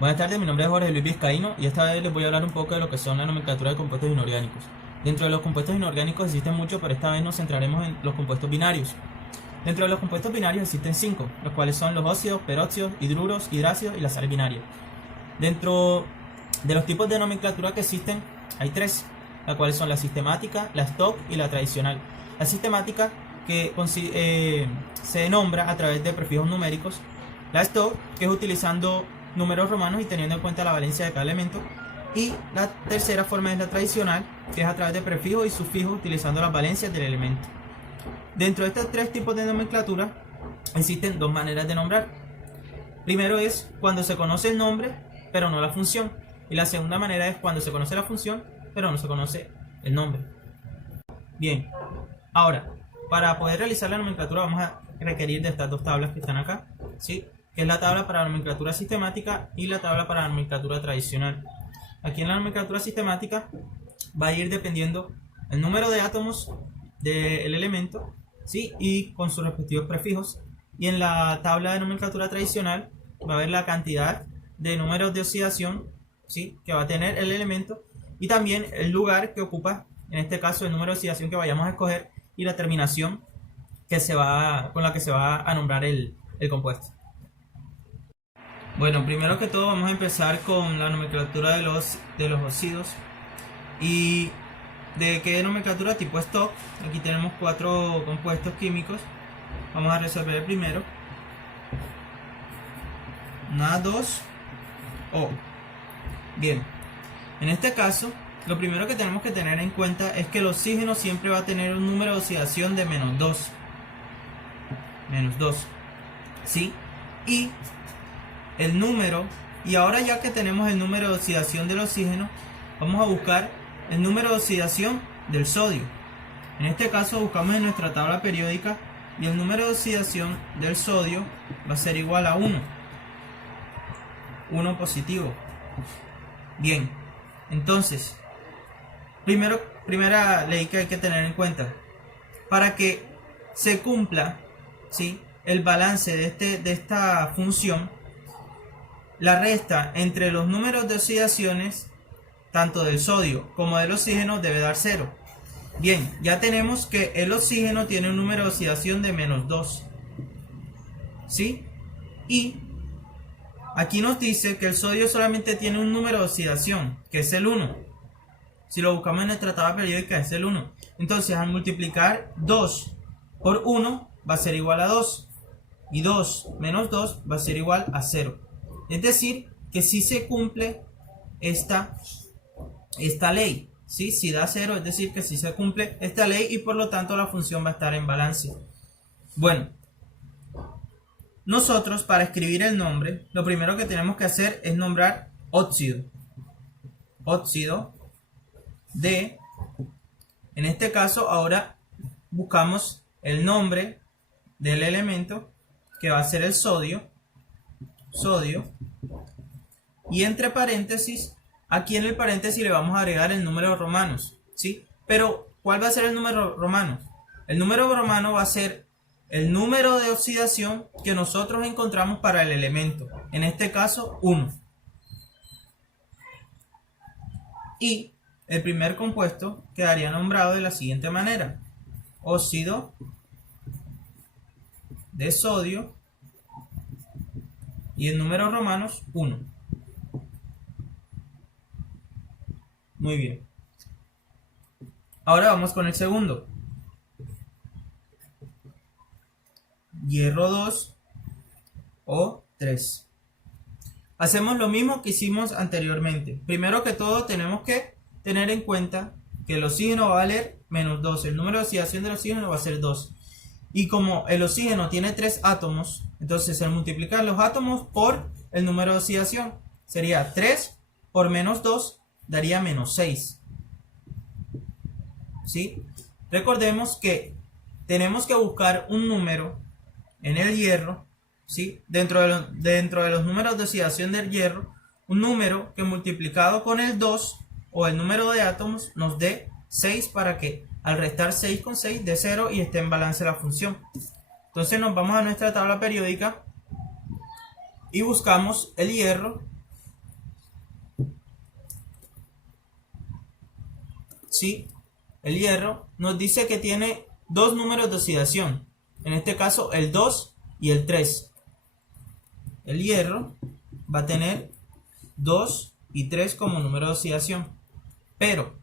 Buenas tardes, mi nombre es Jorge Luis Vizcaíno y esta vez les voy a hablar un poco de lo que son la nomenclatura de compuestos inorgánicos. Dentro de los compuestos inorgánicos existen muchos, pero esta vez nos centraremos en los compuestos binarios. Dentro de los compuestos binarios existen 5, los cuales son los óxidos, peróxidos, hidruros, hidrácidos y las sales binarias. Dentro de los tipos de nomenclatura que existen hay 3, las cuales son la sistemática, la stock y la tradicional. La sistemática que se nombra a través de prefijos numéricos, la stock que es utilizando números romanos y teniendo en cuenta la valencia de cada elemento, y la tercera forma es la tradicional, que es a través de prefijos y sufijos utilizando las valencias del elemento. Dentro de estos 3 tipos de nomenclatura existen 2 maneras de nombrar. Primero es cuando se conoce el nombre pero no la función, y la segunda manera es cuando se conoce la función pero no se conoce el nombre. Bien, ahora para poder realizar la nomenclatura vamos a requerir de estas 2 tablas que están acá, ¿sí? Que es la tabla para la nomenclatura sistemática y la tabla para la nomenclatura tradicional. Aquí en la nomenclatura sistemática va a ir dependiendo el número de átomos del elemento, ¿sí? Y con sus respectivos prefijos. Y en la tabla de nomenclatura tradicional va a haber la cantidad de números de oxidación, ¿sí? Que va a tener el elemento, y también el lugar que ocupa, en este caso el número de oxidación que vayamos a escoger, y la terminación con la que se va a nombrar el compuesto. Bueno, primero que todo vamos a empezar con la nomenclatura de los óxidos. ¿Y de qué nomenclatura? Tipo stock. Aquí tenemos 4 compuestos químicos. Vamos a resolver el primero. Na2O. Bien, en este caso lo primero que tenemos que tener en cuenta es que el oxígeno siempre va a tener un número de oxidación de -2. ¿Sí? Y el número, y ahora ya que tenemos el número de oxidación del oxígeno, vamos a buscar el número de oxidación del sodio. En este caso buscamos en nuestra tabla periódica y el número de oxidación del sodio va a ser igual a 1 positivo. Bien, entonces primera ley que hay que tener en cuenta: para que se cumpla, ¿sí?, el balance de esta función, la resta entre los números de oxidaciones, tanto del sodio como del oxígeno, debe dar 0. Bien, ya tenemos que el oxígeno tiene un número de oxidación de -2. ¿Sí? Y aquí nos dice que el sodio solamente tiene un número de oxidación, que es el 1. Si lo buscamos en nuestra tabla periódica es el 1. Entonces al multiplicar 2 por 1 va a ser igual a 2. Y 2 menos 2 va a ser igual a 0. Es decir, que si se cumple esta ley, ¿sí? Si da 0, es decir, que si se cumple esta ley, y por lo tanto la función va a estar en balance. Bueno, nosotros para escribir el nombre, lo primero que tenemos que hacer es nombrar óxido. Óxido de, en este caso ahora buscamos el nombre del elemento, que va a ser el sodio, y entre paréntesis, aquí en el paréntesis le vamos a agregar el número romanos, ¿sí? Pero ¿cuál va a ser el número romano? El número romano va a ser el número de oxidación que nosotros encontramos para el elemento, en este caso 1. Y el primer compuesto quedaría nombrado de la siguiente manera: óxido de sodio, y en números romanos 1. Muy bien. Ahora vamos con el segundo. Hierro 2 o 3. Hacemos lo mismo que hicimos anteriormente. Primero que todo tenemos que tener en cuenta que el oxígeno va a valer -2. El número de oxidación del oxígeno va a ser 2. Y como el oxígeno tiene 3 átomos, entonces al multiplicar los átomos por el número de oxidación sería 3 por -2 daría -6. ¿Sí? Recordemos que tenemos que buscar un número en el hierro, ¿sí? Dentro de los números de oxidación del hierro, un número que multiplicado con el 2 o el número de átomos nos dé 6, para que al restar 6 con 6 dé 0 y esté en balance la función. Entonces nos vamos a nuestra tabla periódica y buscamos el hierro, ¿sí? El hierro nos dice que tiene dos números de oxidación, en este caso el 2 y el 3. El hierro va a tener 2 y 3 como número de oxidación, pero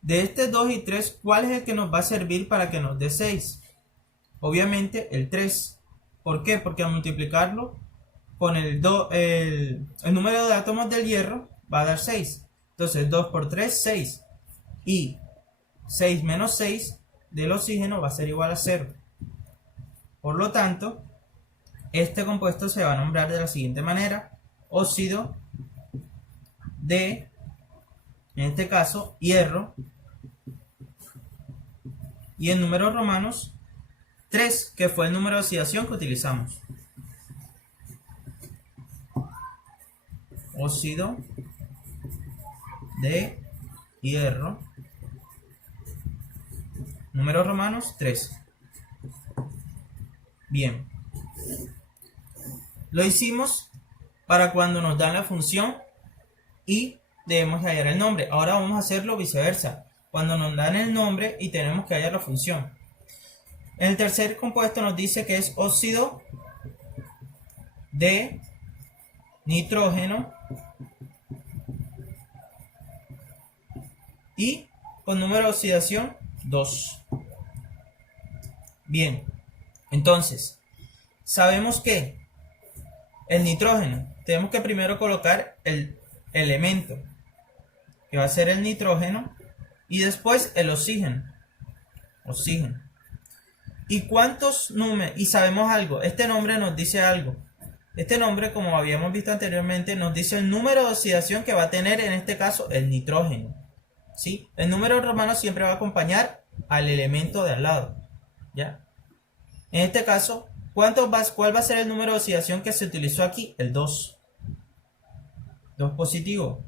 de este 2 y 3, ¿cuál es el que nos va a servir para que nos dé 6? Obviamente el 3. ¿Por qué? Porque al multiplicarlo con el número de átomos del hierro va a dar 6. Entonces 2 por 3, 6. Y 6 menos 6 del oxígeno va a ser igual a 0. Por lo tanto, este compuesto se va a nombrar de la siguiente manera: óxido de, en este caso, hierro, y en números romanos 3, que fue el número de oxidación que utilizamos. Óxido de hierro, números romanos 3. Bien, lo hicimos para cuando nos dan la función y debemos hallar el nombre. Ahora vamos a hacerlo viceversa, cuando nos dan el nombre y tenemos que hallar la función. En el tercer compuesto nos dice que es óxido de nitrógeno y con número de oxidación 2. Bien, entonces sabemos que el nitrógeno, tenemos que primero colocar el elemento que va a ser el nitrógeno y después el oxígeno. ¿Y cuántos números? Y sabemos algo, este nombre nos dice algo. Este nombre, como habíamos visto anteriormente, nos dice el número de oxidación que va a tener en este caso el nitrógeno, ¿sí? El número romano siempre va a acompañar al elemento de al lado, ¿ya? En este caso, ¿cuál va a ser el número de oxidación que se utilizó aquí? El 2. 2 positivo.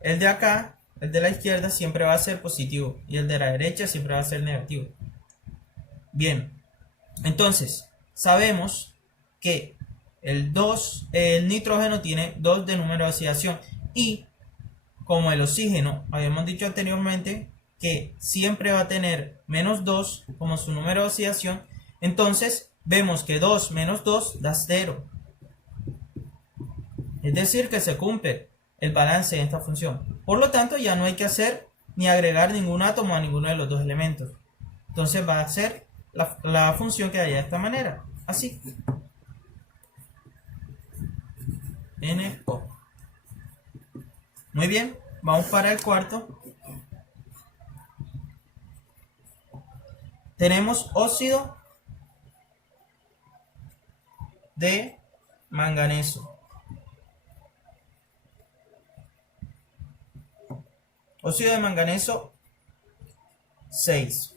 El de acá, el de la izquierda, siempre va a ser positivo y el de la derecha siempre va a ser negativo. Bien, entonces sabemos que el nitrógeno tiene 2 de número de oxidación y como el oxígeno, habíamos dicho anteriormente que siempre va a tener menos 2 como su número de oxidación, entonces vemos que 2 menos 2 da 0. Es decir, que se cumple el balance en esta función. Por lo tanto, ya no hay que hacer ni agregar ningún átomo a ninguno de los dos elementos. Entonces va a ser la función que da de esta manera, así. NO. Muy bien, vamos para el cuarto. Tenemos óxido de manganeso. Óxido de manganeso 6.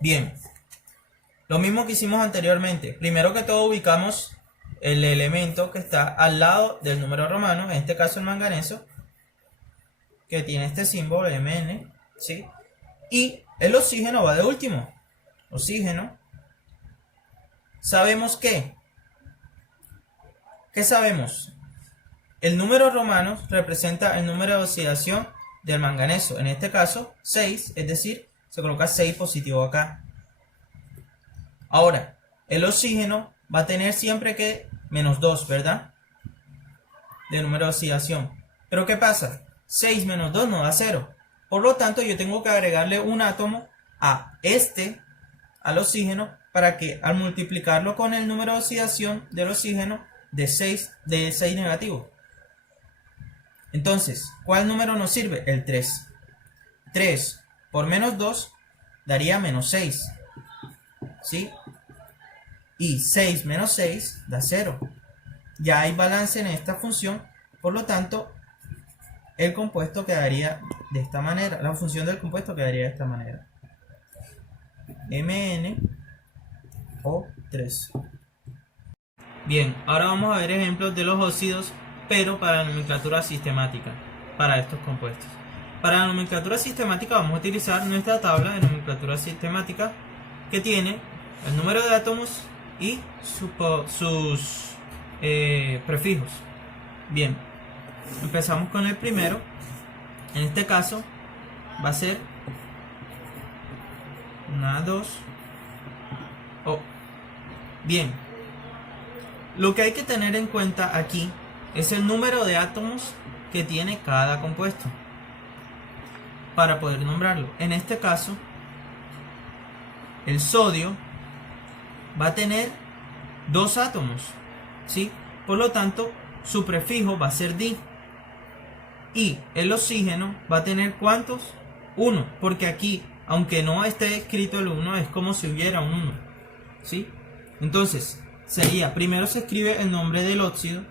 Bien, lo mismo que hicimos anteriormente. Primero que todo ubicamos el elemento que está al lado del número romano, en este caso el manganeso, que tiene este símbolo Mn, ¿sí? Y el oxígeno va de último. Oxígeno. Sabemos que, ¿qué sabemos? El número romano representa el número de oxidación del manganeso, en este caso 6, es decir, se coloca 6 positivo acá. Ahora, el oxígeno va a tener siempre que menos 2, ¿verdad? De número de oxidación. Pero ¿qué pasa? 6 menos 2 no da 0. Por lo tanto, yo tengo que agregarle un átomo al oxígeno, para que al multiplicarlo con el número de oxidación del oxígeno de 6 negativo. Entonces, ¿cuál número nos sirve? El 3. 3 por menos 2 daría menos 6. ¿Sí? Y 6 menos 6 da 0. Ya hay balance en esta función, por lo tanto, el compuesto quedaría de esta manera. La función del compuesto quedaría de esta manera. MnO3. Bien, ahora vamos a ver ejemplos de los óxidos, pero para la nomenclatura sistemática, para estos compuestos. Para la nomenclatura sistemática vamos a utilizar nuestra tabla de nomenclatura sistemática, que tiene el número de átomos y sus prefijos. Bien, empezamos con el primero, En este caso va a ser una 2 O. Bien, lo que hay que tener en cuenta aquí es el número de átomos que tiene cada compuesto para poder nombrarlo. En este caso, el sodio va a tener 2 átomos, ¿sí? Por lo tanto, su prefijo va a ser di. Y el oxígeno va a tener ¿cuántos? 1, porque aquí, aunque no esté escrito el 1, es como si hubiera un 1, ¿sí? Entonces, sería, primero se escribe el nombre del óxido.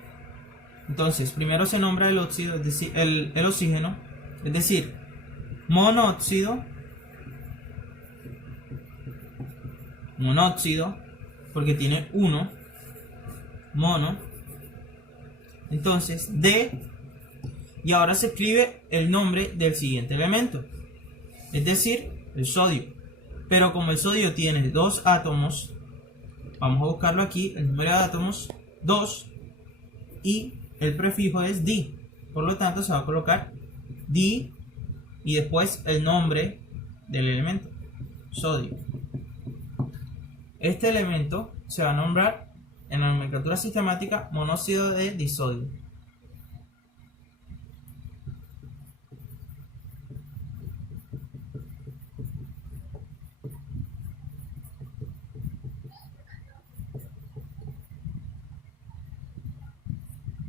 Entonces, primero se nombra el óxido, es decir, el oxígeno, es decir, monóxido, porque tiene 1, mono. Entonces, D, y ahora se escribe el nombre del siguiente elemento, es decir, el sodio. Pero como el sodio tiene 2 átomos, vamos a buscarlo aquí, el número de átomos, 2, y el prefijo es di. Por lo tanto, se va a colocar di y después el nombre del elemento, sodio. Este elemento se va a nombrar en la nomenclatura sistemática monóxido de disodio.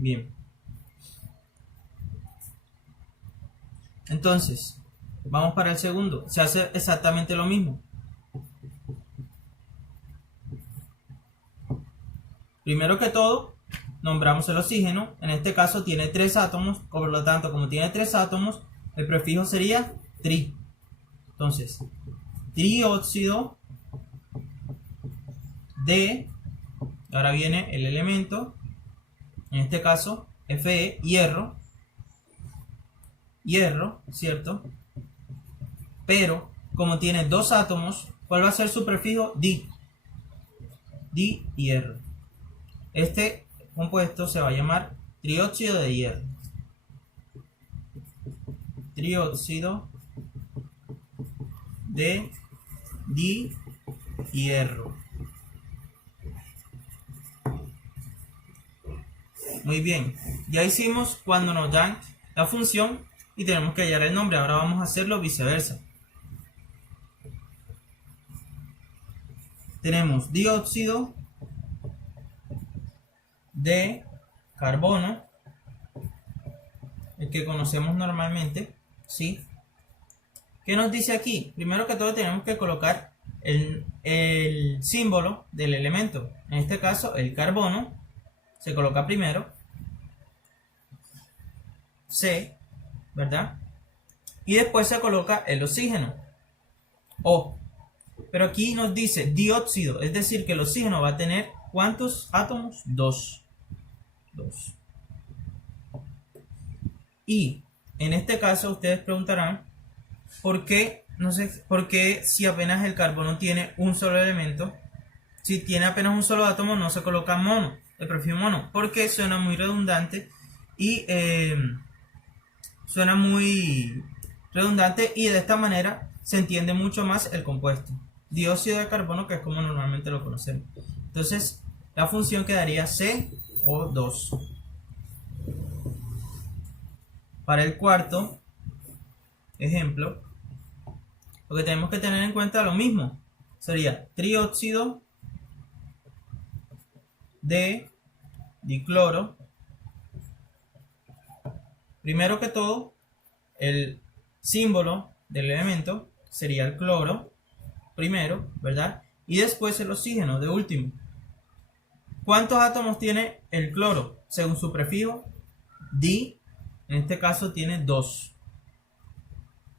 Bien. Entonces, vamos para el segundo. Se hace exactamente lo mismo. Primero que todo, nombramos el oxígeno. En este caso tiene 3 átomos. Por lo tanto, como tiene 3 átomos, el prefijo sería tri. Entonces, trióxido de, ahora viene el elemento, en este caso Fe, hierro, ¿cierto? Pero como tiene 2 átomos, ¿cuál va a ser su prefijo? Di. Di, hierro. Este compuesto se va a llamar trióxido de hierro. Trióxido de hierro. Muy bien, ya hicimos cuando nos dan la función y tenemos que hallar el nombre. Ahora vamos a hacerlo viceversa. Tenemos dióxido de carbono, el que conocemos normalmente, ¿sí? ¿Qué nos dice aquí? Primero que todo tenemos que colocar el símbolo del elemento. En este caso, el carbono se coloca primero, C, ¿verdad? Y después se coloca el oxígeno, O. Pero aquí nos dice dióxido, es decir, que el oxígeno va a tener ¿cuántos átomos? 2. Y en este caso ustedes preguntarán, ¿por qué, por qué si apenas el carbono tiene un solo elemento, si tiene apenas un solo átomo, no se coloca mono, el prefijo mono? Porque suena muy redundante y de esta manera se entiende mucho más el compuesto. Dióxido de carbono, que es como normalmente lo conocemos. Entonces, la función quedaría CO2. Para el cuarto ejemplo, lo que tenemos que tener en cuenta lo mismo. Sería trióxido de dicloro. Primero que todo, el símbolo del elemento sería el cloro, primero, ¿verdad? Y después el oxígeno, de último. ¿Cuántos átomos tiene el cloro? Según su prefijo, di, en este caso tiene 2.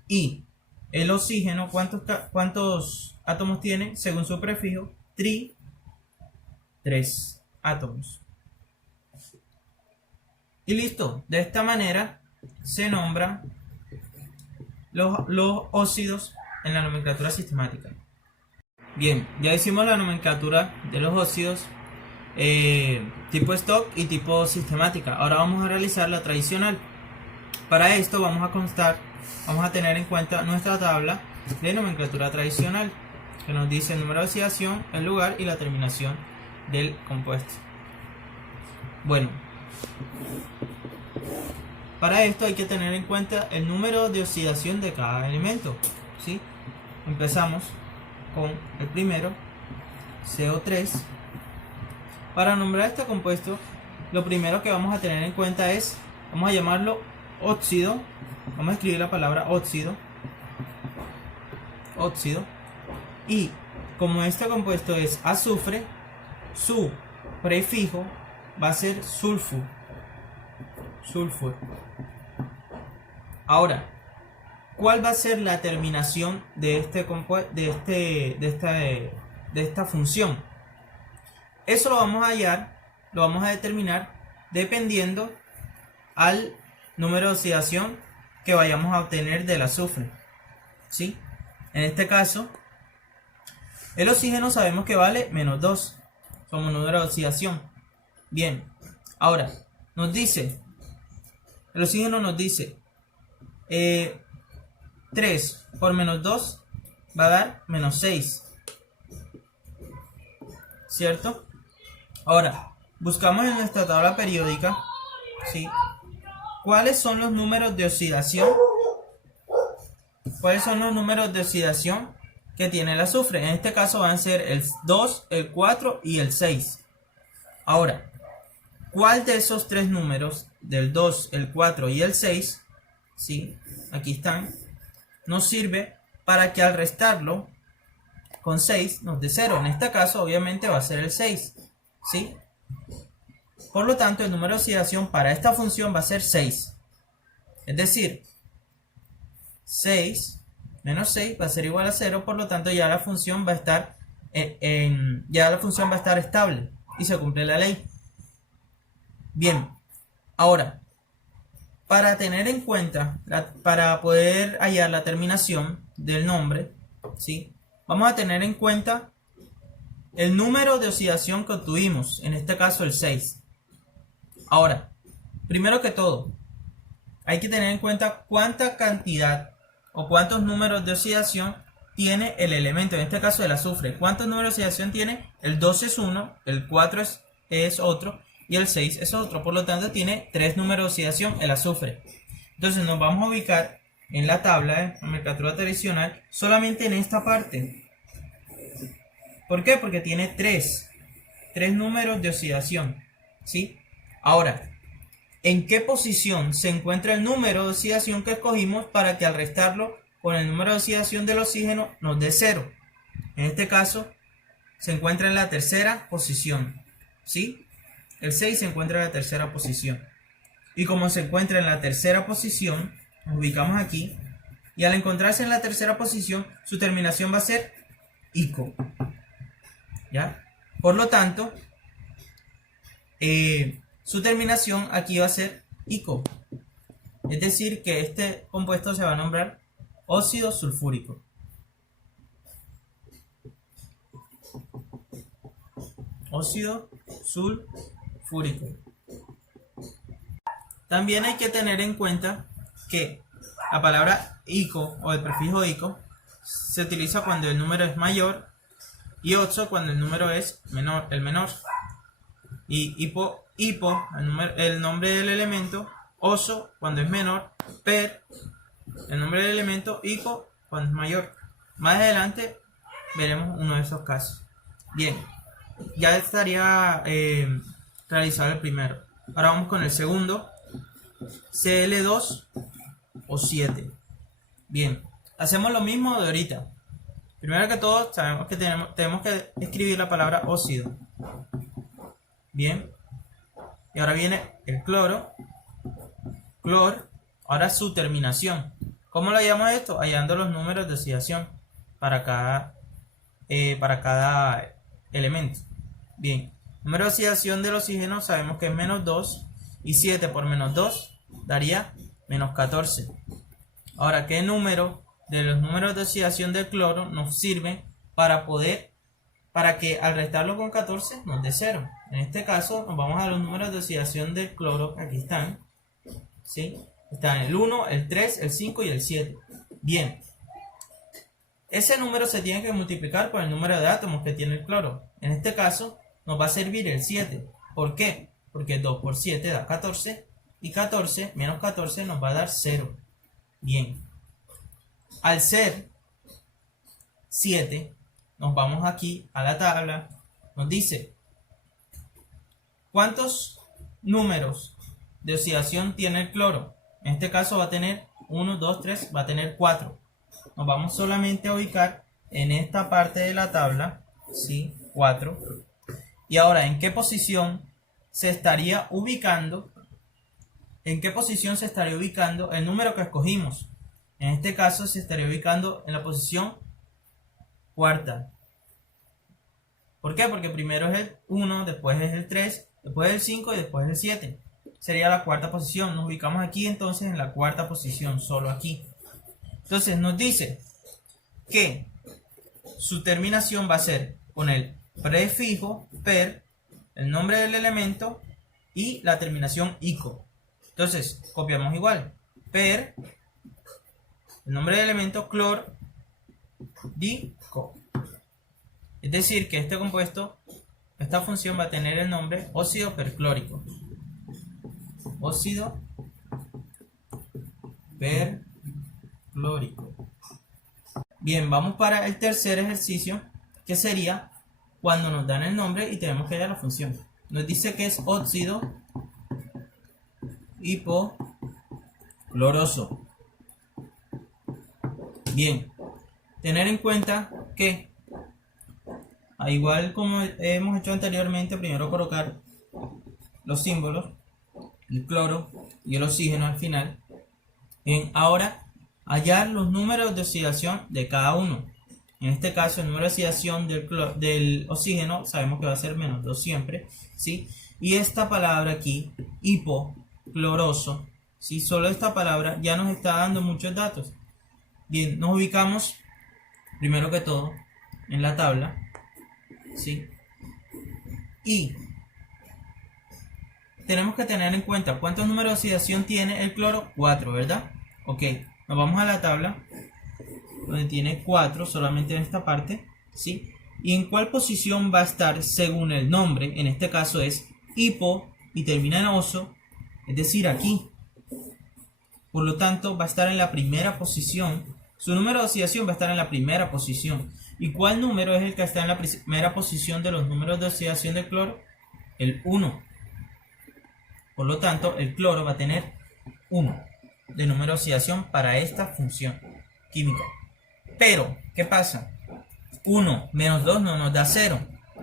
Y el oxígeno, ¿cuántos átomos tiene? Según su prefijo, tri, 3 átomos. Y listo. De esta manera se nombran los óxidos en la nomenclatura sistemática. Bien, ya hicimos la nomenclatura de los óxidos tipo stock y tipo sistemática. Ahora vamos a realizar la tradicional. Para esto vamos a tener en cuenta nuestra tabla de nomenclatura tradicional, que nos dice el número de oxidación, el lugar y la terminación del compuesto. Bueno, para esto hay que tener en cuenta el número de oxidación de cada elemento, ¿sí? Empezamos con el primero, CO3. Para nombrar este compuesto, lo primero que vamos a tener en cuenta es, vamos a llamarlo óxido. Vamos a escribir la palabra óxido. Y como este compuesto es azufre, su prefijo va a ser sulfur. Ahora, ¿cuál va a ser la terminación de esta función? Eso lo vamos a hallar, lo vamos a determinar dependiendo al número de oxidación que vayamos a obtener del azufre, ¿sí? En este caso, el oxígeno sabemos que vale -2 como número de oxidación. Bien, ahora nos dice, el oxígeno nos dice 3 por -2 va a dar -6, ¿cierto? Ahora, buscamos en nuestra tabla periódica, ¿sí? ¿Cuáles son los números de oxidación? ¿Cuáles son los números de oxidación que tiene el azufre? En este caso van a ser el 2, el 4 y el 6. Ahora, ¿cuál de esos tres números, del 2, el 4 y el 6, ¿sí? Aquí están, nos sirve para que al restarlo con 6 nos dé 0? En este caso obviamente va a ser el 6, ¿sí? Por lo tanto, el número de oxidación para esta función va a ser 6. Es decir, 6 menos 6 va a ser igual a 0. Por lo tanto, ya la función va a estar estable y se cumple la ley. Bien, ahora, para tener en cuenta, para poder hallar la terminación del nombre, ¿sí? Vamos a tener en cuenta el número de oxidación que obtuvimos, en este caso el 6. Ahora, primero que todo, hay que tener en cuenta cuánta cantidad o cuántos números de oxidación tiene el elemento, en este caso el azufre. ¿Cuántos números de oxidación tiene? El 2 es uno, el 4 es otro y el 6 es otro. Por lo tanto, tiene 3 números de oxidación el azufre. Entonces nos vamos a ubicar en la tabla de nomenclatura tradicional solamente en esta parte. ¿Por qué? Porque tiene 3 números de oxidación, ¿sí? Ahora, ¿en qué posición se encuentra el número de oxidación que escogimos para que al restarlo con el número de oxidación del oxígeno nos dé 0? En este caso, se encuentra en la tercera posición, ¿sí? El 6 se encuentra en la tercera posición. Y como se encuentra en la tercera posición, nos ubicamos aquí. Y al encontrarse en la tercera posición, su terminación va a ser ico. ¿Ya? Por lo tanto, su terminación aquí va a ser ico. Es decir, que este compuesto se va a nombrar óxido sulfúrico. Óxido sulfúrico. También hay que tener en cuenta que la palabra ico o el prefijo ico se utiliza cuando el número es mayor y oxo cuando el número es el menor. Y hipo, el nombre del elemento, oso cuando es menor, per, el nombre del elemento, ico cuando es mayor. Más adelante veremos uno de esos casos. Bien, ya estaría realizado el primero. Ahora vamos con el segundo, Cl2 o 7. Bien, hacemos lo mismo de ahorita. Primero que todo, sabemos que tenemos que escribir la palabra óxido. Bien, y ahora viene el cloro, ahora su terminación. ¿Cómo lo hallamos esto? Hallando los números de oxidación para cada elemento. Bien, número de oxidación del oxígeno sabemos que es -2 y 7 por -2 daría -14. Ahora, ¿qué número de los números de oxidación del cloro nos sirve para que al restarlo con 14 nos dé 0? En este caso nos vamos a los números de oxidación del cloro, que aquí están, ¿sí? Están el 1, el 3, el 5 y el 7. Bien. Ese número se tiene que multiplicar por el número de átomos que tiene el cloro. En este caso, nos va a servir el 7. ¿Por qué? Porque 2 por 7 da 14. Y 14 menos 14 nos va a dar 0. Bien. Al ser 7, nos vamos aquí a la tabla. Nos dice, ¿cuántos números de oxidación tiene el cloro? En este caso va a tener 1, 2, 3, va a tener 4. Nos vamos solamente a ubicar en esta parte de la tabla, ¿sí? 4. Y ahora, ¿en qué posición se estaría ubicando? ¿En qué posición se estaría ubicando el número que escogimos? En este caso se estaría ubicando en la posición cuarta. ¿Por qué? Porque primero es el 1, después es el 3, después el 5 y después el 7. Sería la cuarta posición. Nos ubicamos aquí entonces en la cuarta posición, solo aquí. Entonces nos dice que su terminación va a ser con el prefijo per, el nombre del elemento y la terminación ico. Entonces copiamos igual. Per, el nombre del elemento, clor, dico. Es decir, que este compuesto, esta función va a tener el nombre óxido perclórico. Óxido perclórico. Bien, vamos para el tercer ejercicio, que sería cuando nos dan el nombre y tenemos que hallar la función. Nos dice que es óxido hipocloroso. Bien, tener en cuenta que, al igual como hemos hecho anteriormente, primero colocar los símbolos, el cloro y el oxígeno al final. Bien, ahora hallar los números de oxidación de cada uno. En este caso, el número de oxidación del oxígeno sabemos que va a ser menos 2 siempre, ¿sí? Y esta palabra aquí, hipocloroso, ¿sí? Solo esta palabra ya nos está dando muchos datos. Bien, nos ubicamos primero que todo en la tabla, ¿sí? Y tenemos que tener en cuenta cuántos números de oxidación tiene el cloro. 4, ¿verdad? Ok, nos vamos a la tabla donde tiene 4 solamente en esta parte, ¿sí? Y en cuál posición va a estar según el nombre. En este caso es hipo y termina en oso, es decir, aquí. Por lo tanto, va a estar en la primera posición. Su número de oxidación va a estar en la primera posición. ¿Y cuál número es el que está en la primera posición de los números de oxidación del cloro? El 1. Por lo tanto, el cloro va a tener 1 de número de oxidación para esta función química. Pero, ¿qué pasa? 1 menos 2 no nos da 0.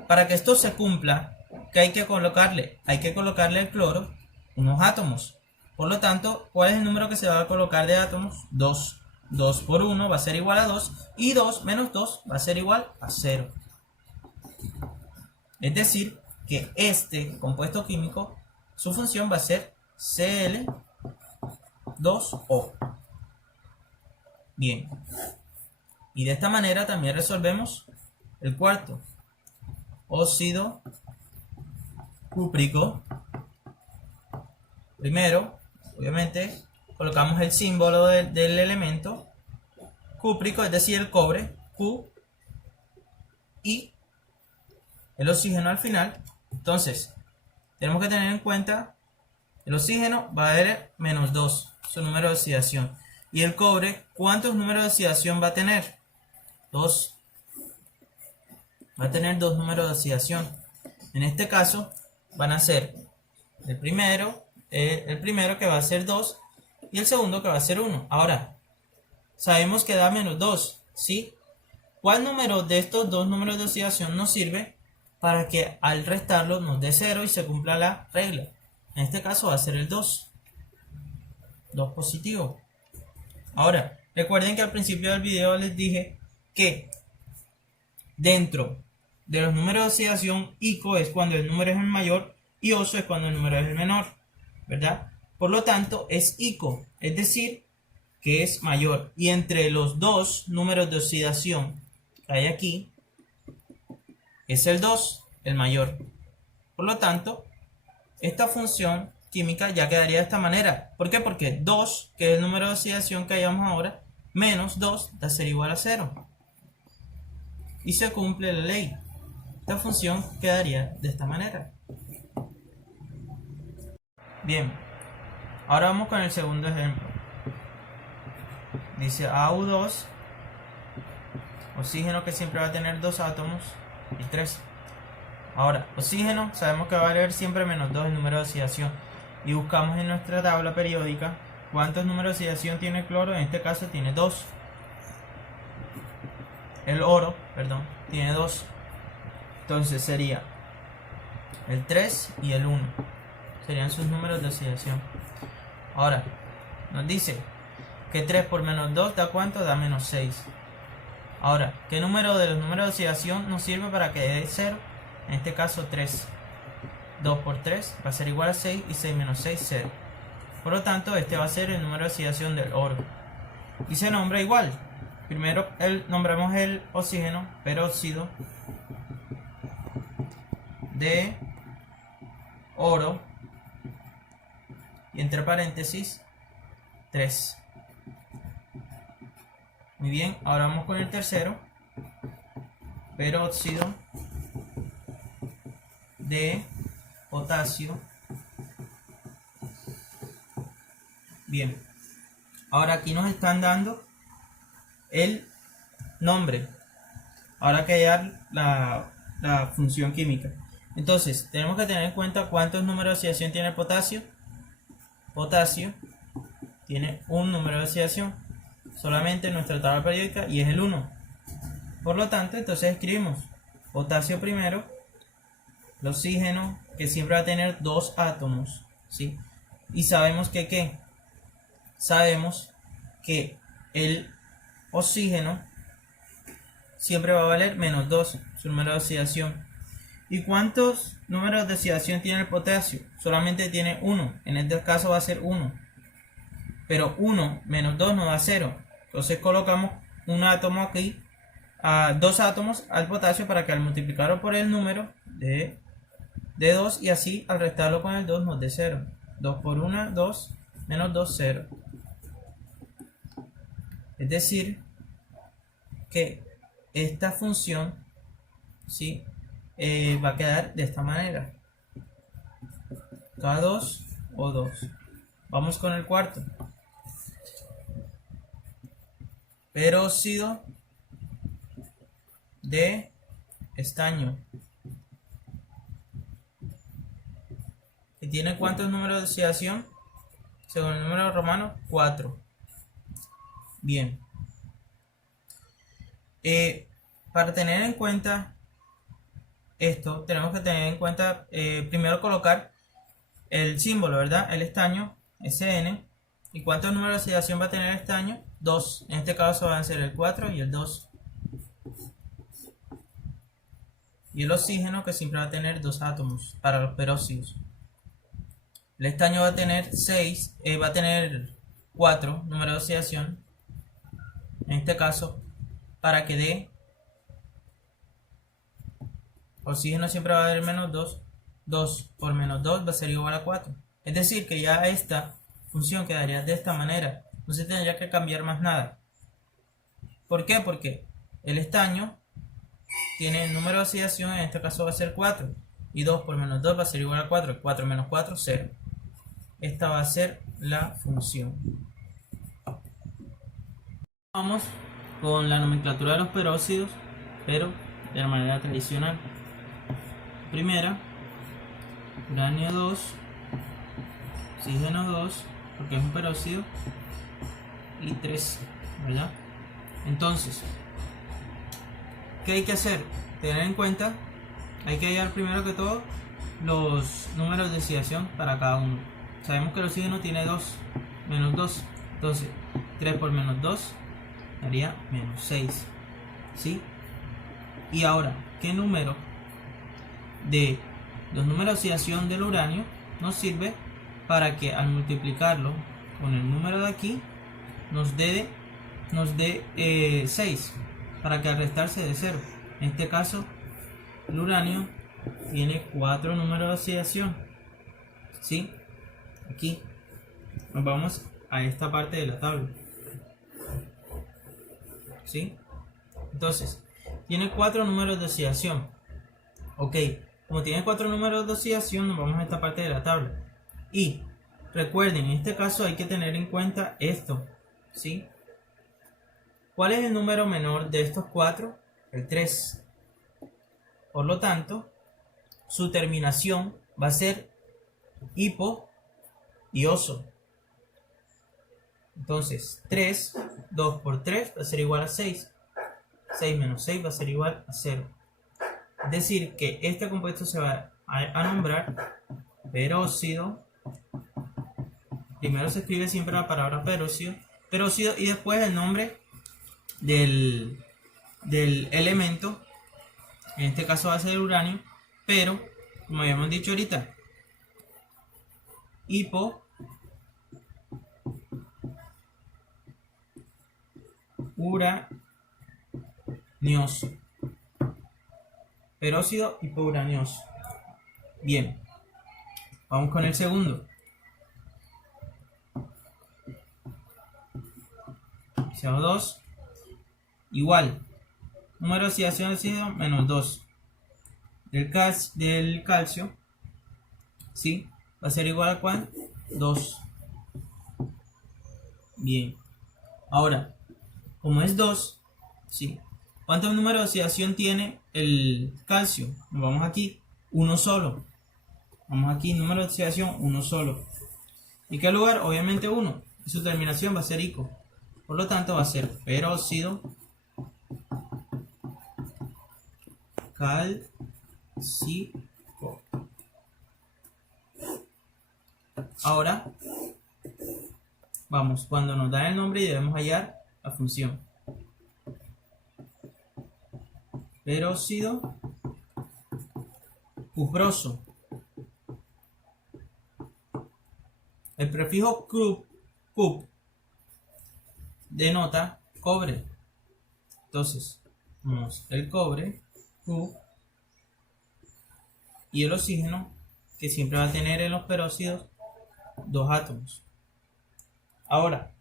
Para que esto se cumpla, ¿qué hay que colocarle? Hay que colocarle al cloro unos átomos. Por lo tanto, ¿cuál es el número que se va a colocar de átomos? 2. 2 por 1 va a ser igual a 2. Y 2 menos 2 va a ser igual a 0. Es decir, que este compuesto químico, su función va a ser Cl2O. Bien. Y de esta manera también resolvemos el cuarto. Óxido cúprico. Primero, obviamente, colocamos el símbolo del elemento cúprico, es decir, el cobre, Q, y el oxígeno al final. Entonces, tenemos que tener en cuenta, el oxígeno va a haber menos 2, su número de oxidación. Y el cobre, ¿cuántos números de oxidación va a tener? 2. Va a tener 2 números de oxidación. En este caso, van a ser el primero que va a ser 2 y el segundo que va a ser 1. Ahora, sabemos que da menos 2, ¿sí? ¿Cuál número de estos dos números de oxidación nos sirve para que al restarlo nos dé 0 y se cumpla la regla? En este caso va a ser el 2. 2 positivo. Ahora, recuerden que al principio del video les dije que dentro de los números de oxidación, ICO es cuando el número es el mayor y OSO es cuando el número es el menor, ¿verdad? Por lo tanto, es ICO, es decir, que es mayor. Y entre los dos números de oxidación que hay aquí, es el 2, el mayor. Por lo tanto, esta función química ya quedaría de esta manera. ¿Por qué? Porque 2, que es el número de oxidación que hallamos ahora, menos 2 va a ser igual a 0. Y se cumple la ley. Esta función quedaría de esta manera. Bien, ahora vamos con el segundo ejemplo. Dice AU2, oxígeno que siempre va a tener 2 átomos y 3. Ahora, oxígeno, sabemos que va a valer siempre menos 2 el número de oxidación. Y buscamos en nuestra tabla periódica cuántos números de oxidación tiene el cloro. En este caso tiene 2. El oro, perdón, tiene 2. Entonces sería el 3 y el 1. Serían sus números de oxidación. Ahora, nos dice que 3 por menos 2 da ¿cuánto? Da menos 6. Ahora, ¿qué número de los números de oxidación nos sirve para que dé 0? En este caso 3. 2 por 3 va a ser igual a 6 y 6 menos 6, 0. Por lo tanto, este va a ser el número de oxidación del oro. Y se nombra igual. Primero nombramos el oxígeno, peróxido de oro. Y entre paréntesis, 3. Muy bien, ahora vamos con el tercero. Peróxido de potasio. Bien, ahora aquí nos están dando el nombre. Ahora hay que hallar la función química. Entonces, tenemos que tener en cuenta cuántos números de oxidación tiene el potasio. Potasio tiene un número de oxidación solamente en nuestra tabla periódica y es el 1. Por lo tanto, entonces escribimos potasio primero, el oxígeno que siempre va a tener 2 átomos, ¿sí? Y sabemos que ¿qué? Sabemos que el oxígeno siempre va a valer menos 2, su número de oxidación. ¿Y cuántos números de oxidación tiene el potasio? Solamente tiene 1, en este caso va a ser 1. Pero 1 menos 2 nos da 0. Entonces colocamos un átomo aquí, a 2 átomos al potasio para que al multiplicarlo por el número de 2 y así al restarlo con el 2 nos dé 0. 2 por 1, 2, menos 2, 0. Es decir, que esta función, ¿sí? Va a quedar de esta manera. K2 o 2. Vamos con el cuarto. Peróxido de estaño. ¿Y tiene cuántos números de oxidación? Según el número romano, 4. Bien. Para tener en cuenta esto, tenemos que tener en cuenta, primero colocar el símbolo, ¿verdad? El estaño, SN. ¿Y cuántos números de oxidación va a tener el estaño? 2. En este caso van a ser el 4 y el 2. Y el oxígeno que siempre va a tener 2 átomos para los peróxidos. El estaño va a tener 6, va a tener 4 números de oxidación. En este caso, para que dé oxígeno siempre va a haber menos 2. 2 por menos 2 va a ser igual a 4. Es decir, que ya esta función quedaría de esta manera. No se tendría que cambiar más nada. ¿Por qué? Porque el estaño tiene el número de oxidación, en este caso va a ser 4. Y 2 por menos 2 va a ser igual a 4. 4 menos 4, 0. Esta va a ser la función. Vamos con la nomenclatura de los peróxidos, pero de la manera tradicional. Primera, uranio 2, oxígeno 2, porque es un peróxido, y 3, ¿verdad? Entonces, ¿qué hay que hacer? Tener en cuenta, hay que hallar primero que todo los números de oxidación para cada uno. Sabemos que el oxígeno tiene 2, menos 2, entonces 3 por menos 2 daría menos 6, ¿sí? Y ahora, ¿qué número de los números de oxidación del uranio nos sirve para que al multiplicarlo con el número de aquí nos dé 6, para que al restarse de 0? En este caso, el uranio tiene 4 números de oxidación, ¿sí? Aquí nos vamos a esta parte de la tabla. ¿Sí? Entonces, tiene 4 números de oxidación. Ok, como tiene 4 números de oxidación, nos vamos a esta parte de la tabla. Y recuerden, en este caso hay que tener en cuenta esto. ¿Sí? ¿Cuál es el número menor de estos 4? El 3. Por lo tanto, su terminación va a ser hipo y oso. Entonces, 3, 2 por 3 va a ser igual a 6. 6 menos 6 va a ser igual a 0. Es decir, que este compuesto se va a nombrar peróxido. Primero se escribe siempre la palabra peróxido y después el nombre del elemento. En este caso va a ser el uranio, pero como habíamos dicho ahorita, hipo, uranioso. Peróxido hipouraneoso. Bien, vamos con el segundo. CO2 igual. Número de oxidación del ácido menos 2. Del calcio, ¿sí? Va a ser igual a ¿cuál? 2. Bien. Ahora, como es 2, ¿sí? ¿Cuántos números de oxidación tiene el calcio? Nos vamos aquí, uno solo. Vamos aquí, número de oxidación, uno solo. ¿Y qué lugar? Obviamente 1. Y su terminación va a ser ico. Por lo tanto, va a ser peróxido cálcico. Ahora, vamos, cuando nos dan el nombre debemos hallar la función. Peróxido cuproso. El prefijo cup denota cobre. Entonces, tenemos el cobre, cup, y el oxígeno, que siempre va a tener en los peróxidos 2 átomos. Ahora,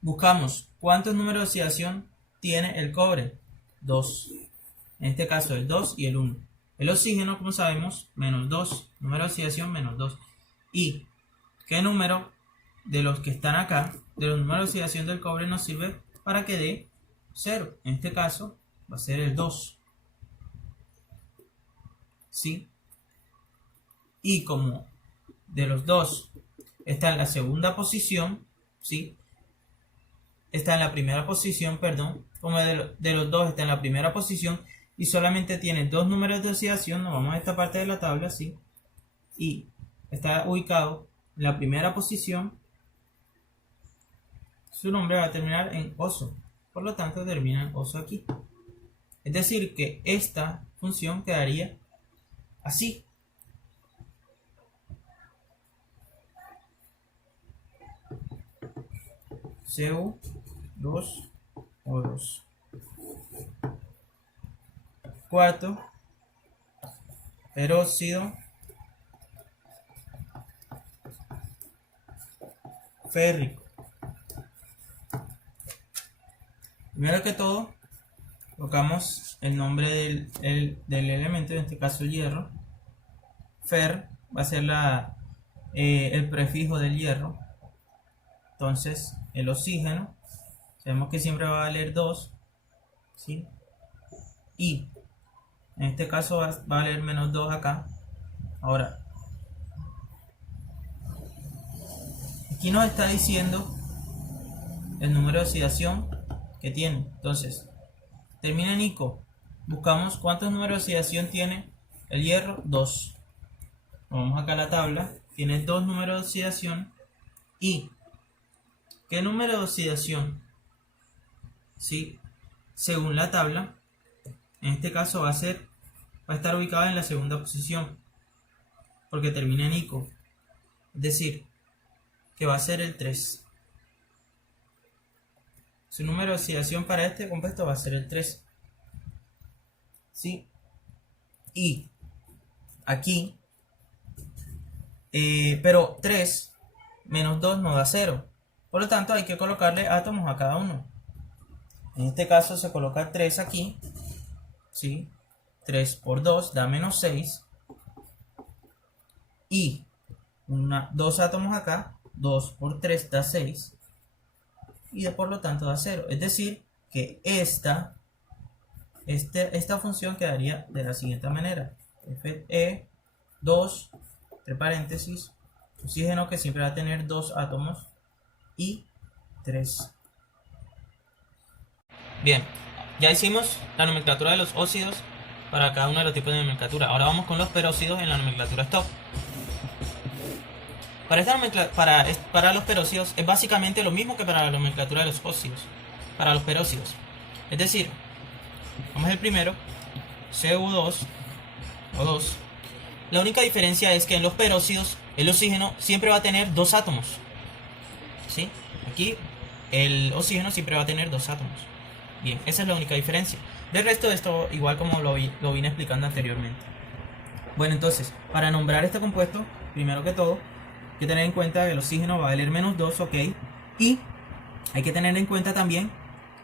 buscamos cuántos números de oxidación tiene el cobre. 2. En este caso el 2 y el 1. El oxígeno, como sabemos, menos 2. Número de oxidación menos 2. ¿Y qué número de los que están acá, de los números de oxidación del cobre, nos sirve para que dé 0? En este caso va a ser el 2. ¿Sí? Y como de los dos está en la segunda posición, ¿sí? Está en la primera posición, perdón. Como de los dos está en la primera posición y solamente tiene 2 números de oxidación, nos vamos a esta parte de la tabla, ¿sí? Y está ubicado en la primera posición, su nombre va a terminar en oso. Por lo tanto, termina en oso aquí. Es decir, que esta función quedaría así. Cu2O2. Cuarto, peróxido férrico. Primero que todo, colocamos el nombre del elemento, en este caso el hierro. Fer va a ser el prefijo del hierro. Entonces, el oxígeno, sabemos que siempre va a valer 2, ¿sí? Y en este caso va a valer menos 2 acá. Ahora, aquí nos está diciendo el número de oxidación que tiene. Entonces, termina en ico. Buscamos cuántos números de oxidación tiene el hierro. 2. Vamos acá a la tabla. Tiene 2 números de oxidación. ¿Y qué número de oxidación? ¿Sí? Según la tabla, en este caso va a estar ubicado en la segunda posición, porque termina en ico. Es decir, que va a ser el 3. Su número de oxidación para este compuesto va a ser el 3. ¿Sí? Y aquí pero 3 menos 2 nos da 0. Por lo tanto, hay que colocarle átomos a cada uno. En este caso se coloca 3 aquí, ¿sí? 3 por 2 da menos 6. Y 2 átomos acá, 2 por 3 da 6. Y por lo tanto da 0. Es decir, que esta función quedaría de la siguiente manera. Fe 2, entre paréntesis, oxígeno que siempre va a tener 2 átomos y 3. Bien, ya hicimos la nomenclatura de los óxidos para cada uno de los tipos de nomenclatura. Ahora vamos con los peróxidos en la nomenclatura stop. Para los peróxidos es básicamente lo mismo que para la nomenclatura de los óxidos. Para los peróxidos. Es decir, vamos al primero, Cu2, O2. La única diferencia es que en los peróxidos el oxígeno siempre va a tener 2 átomos. ¿Sí? Aquí el oxígeno siempre va a tener 2 átomos. Bien, esa es la única diferencia. Del resto de esto, igual como lo vine explicando anteriormente. Bueno, entonces, para nombrar este compuesto, primero que todo, hay que tener en cuenta que el oxígeno va a valer menos 2, ok. Y hay que tener en cuenta también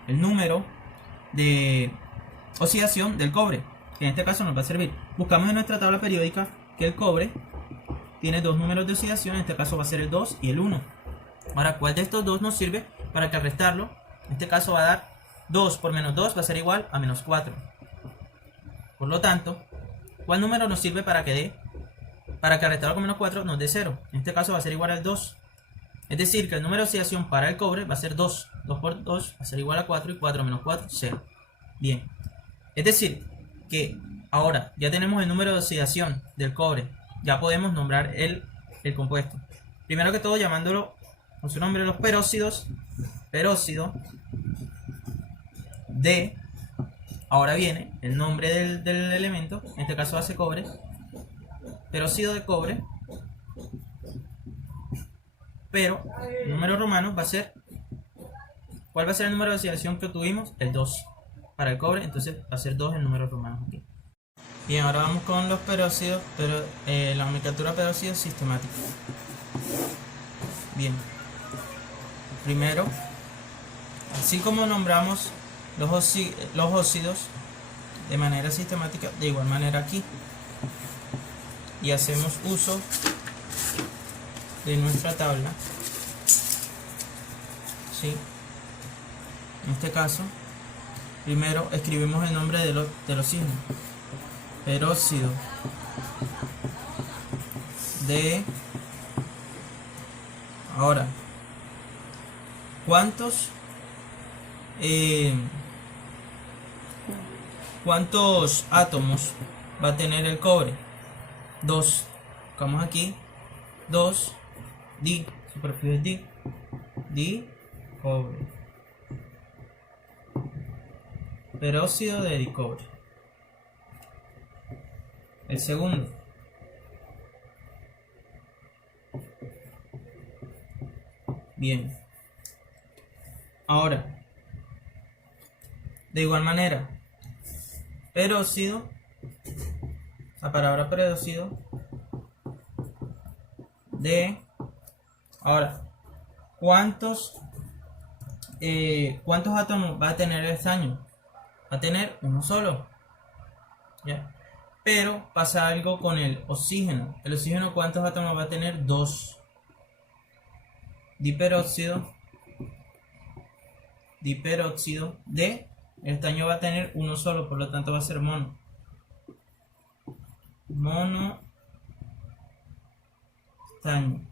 el número de oxidación del cobre, que en este caso nos va a servir. Buscamos en nuestra tabla periódica que el cobre tiene 2 números de oxidación, en este caso va a ser el 2 y el 1. Ahora, ¿cuál de estos dos nos sirve? Para que al restarlo, en este caso va a dar 2 por menos 2 va a ser igual a menos 4. Por lo tanto, ¿cuál número nos sirve para que al restarlo con menos 4 nos dé 0? En este caso va a ser igual al 2. Es decir, que el número de oxidación para el cobre va a ser 2. 2 por 2 va a ser igual a 4 y 4 menos 4, 0. Bien. Es decir, que ahora ya tenemos el número de oxidación del cobre. Ya podemos nombrar el compuesto. Primero que todo llamándolo con su nombre, los peróxidos. Peróxido de... Ahora viene el nombre del elemento. En este caso hace cobre. Peróxido de cobre. Pero el número romano va a ser... ¿Cuál va a ser el número de oxidación que obtuvimos? El 2. Para el cobre, entonces va a ser 2 el número romano aquí. Bien, ahora vamos con los peróxidos, pero la nomenclatura peróxidos sistemática. Bien. Primero, así como nombramos los óxidos de manera sistemática, de igual manera aquí. Y hacemos uso de nuestra tabla. ¿Sí? En este caso, primero escribimos el nombre del oxígeno. Peróxido de... Ahora, ¿cuántos átomos va a tener el cobre? 2. Buscamos aquí 2 di, superficie di cobre. Peróxido de dicobre. El segundo, bien. Ahora, de igual manera, peróxido, la palabra peróxido de... Ahora, ¿cuántos átomos va a tener el estaño? Va a tener uno solo. ¿Ya? Pero pasa algo con el oxígeno. El oxígeno, ¿cuántos átomos va a tener? 2. Diperóxido de... El estaño va a tener uno solo, por lo tanto va a ser mono. Mono estaño.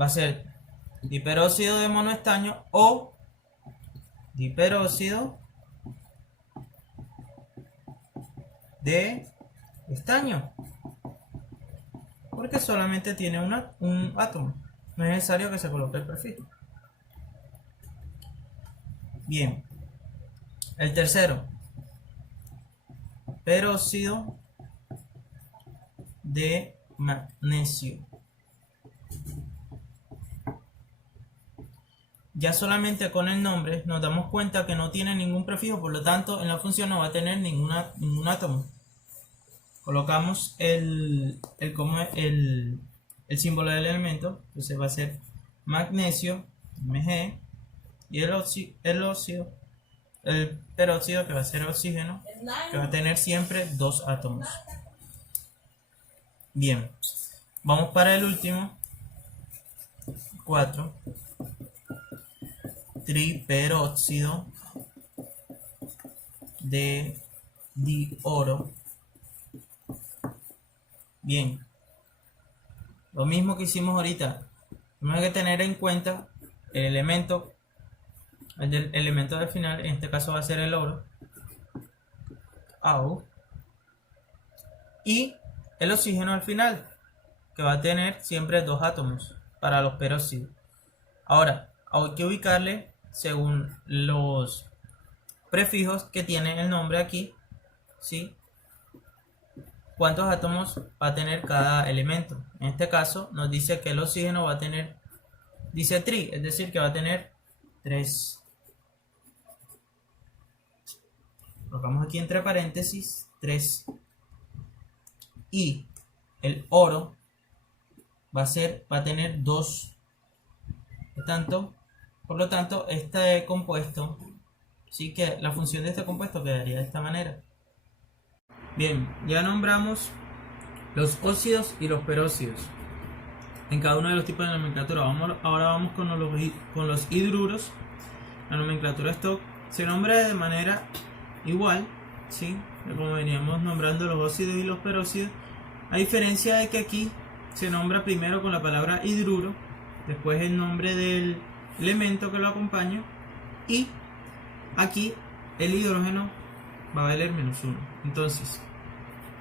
Va a ser diperóxido de monoestaño o diperóxido de estaño, porque solamente tiene un átomo, no es necesario que se coloque el prefijo. Bien, el tercero, peróxido de magnesio. ya solamente con el nombre nos damos cuenta que no tiene ningún prefijo, por lo tanto en la función no va a tener ningún átomo. Colocamos el símbolo del elemento, entonces va a ser magnesio, Mg, y el peróxido, que va a ser oxígeno, que va a tener siempre 2 átomos. Bien, vamos para el último, 4, triperóxido de dioro. Bien, lo mismo que hicimos ahorita, tenemos que tener en cuenta el elemento del final, en este caso va a ser el oro, Au, y el oxígeno al final, que va a tener siempre 2 átomos para los peróxidos. Ahora, hay que ubicarle según los prefijos que tiene el nombre aquí, ¿sí? ¿Cuántos átomos va a tener cada elemento? En este caso nos dice que el oxígeno va a tener, dice tri, es decir, que va a tener 3. Colocamos aquí entre paréntesis 3. Y el oro va a tener 2. Por lo tanto, este compuesto, sí, que la función de este compuesto quedaría de esta manera. Bien, ya nombramos los óxidos y los peróxidos en cada uno de los tipos de nomenclatura. Ahora vamos con los hidruros. La nomenclatura stock se nombra de manera igual, ¿sí? Como veníamos nombrando los óxidos y los peróxidos, a diferencia de que aquí se nombra primero con la palabra hidruro, después el nombre del elemento que lo acompaña, y aquí el hidrógeno va a valer -1. Entonces,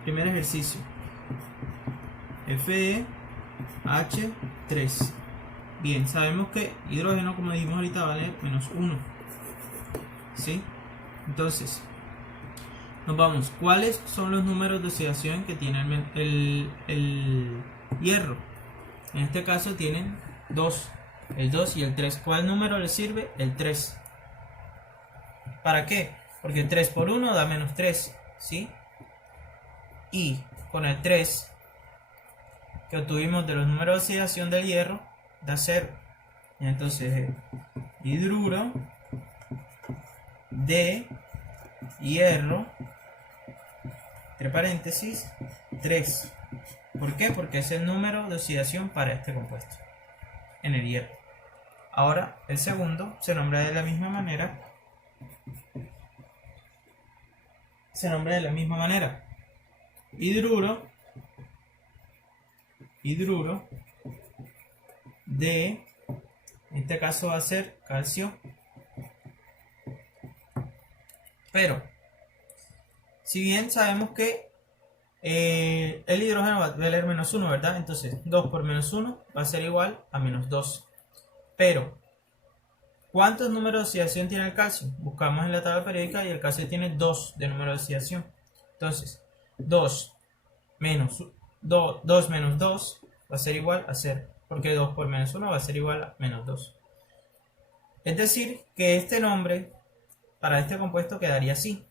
primer ejercicio, FeH3. Bien, sabemos que hidrógeno, como dijimos ahorita, vale -1, ¿sí? Entonces, nos vamos. ¿Cuáles son los números de oxidación que tiene el hierro? En este caso tienen 2, el 2 y el 3. ¿Cuál número le sirve? El 3. ¿Para qué? Porque 3 por 1 da -3, ¿sí? Y con el 3 que obtuvimos de los números de oxidación del hierro, da 0. Entonces, hidruro de hierro, entre paréntesis, 3. ¿Por qué? Porque es el número de oxidación para este compuesto en el hierro. Ahora, el segundo se nombra de la misma manera. Hidruro de, en este caso va a ser calcio. Pero, si bien sabemos que el hidrógeno va a valer -1, ¿verdad? Entonces 2 por -1 va a ser igual a -2. Pero, ¿cuántos números de oxidación tiene el calcio? Buscamos en la tabla periódica y el calcio tiene 2 de número de oxidación. Entonces, 2 menos 2 va a ser igual a 0. Porque 2 por -1 va a ser igual a -2. Es decir, que este nombre para este compuesto quedaría así: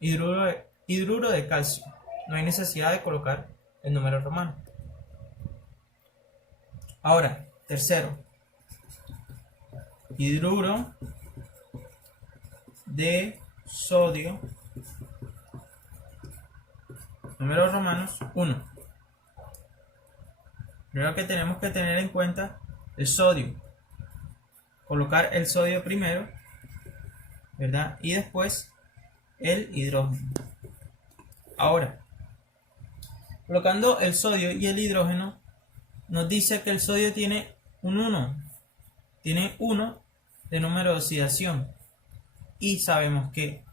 hidruro de calcio. No hay necesidad de colocar el número romano. Ahora, tercero, hidruro de sodio, números romanos 1. Primero que tenemos que tener en cuenta el sodio. Colocar el sodio primero, ¿verdad? Y después el hidrógeno. Ahora, colocando el sodio y el hidrógeno, nos dice que el sodio tiene un 1. Tiene 1 de número de oxidación. Y sabemos que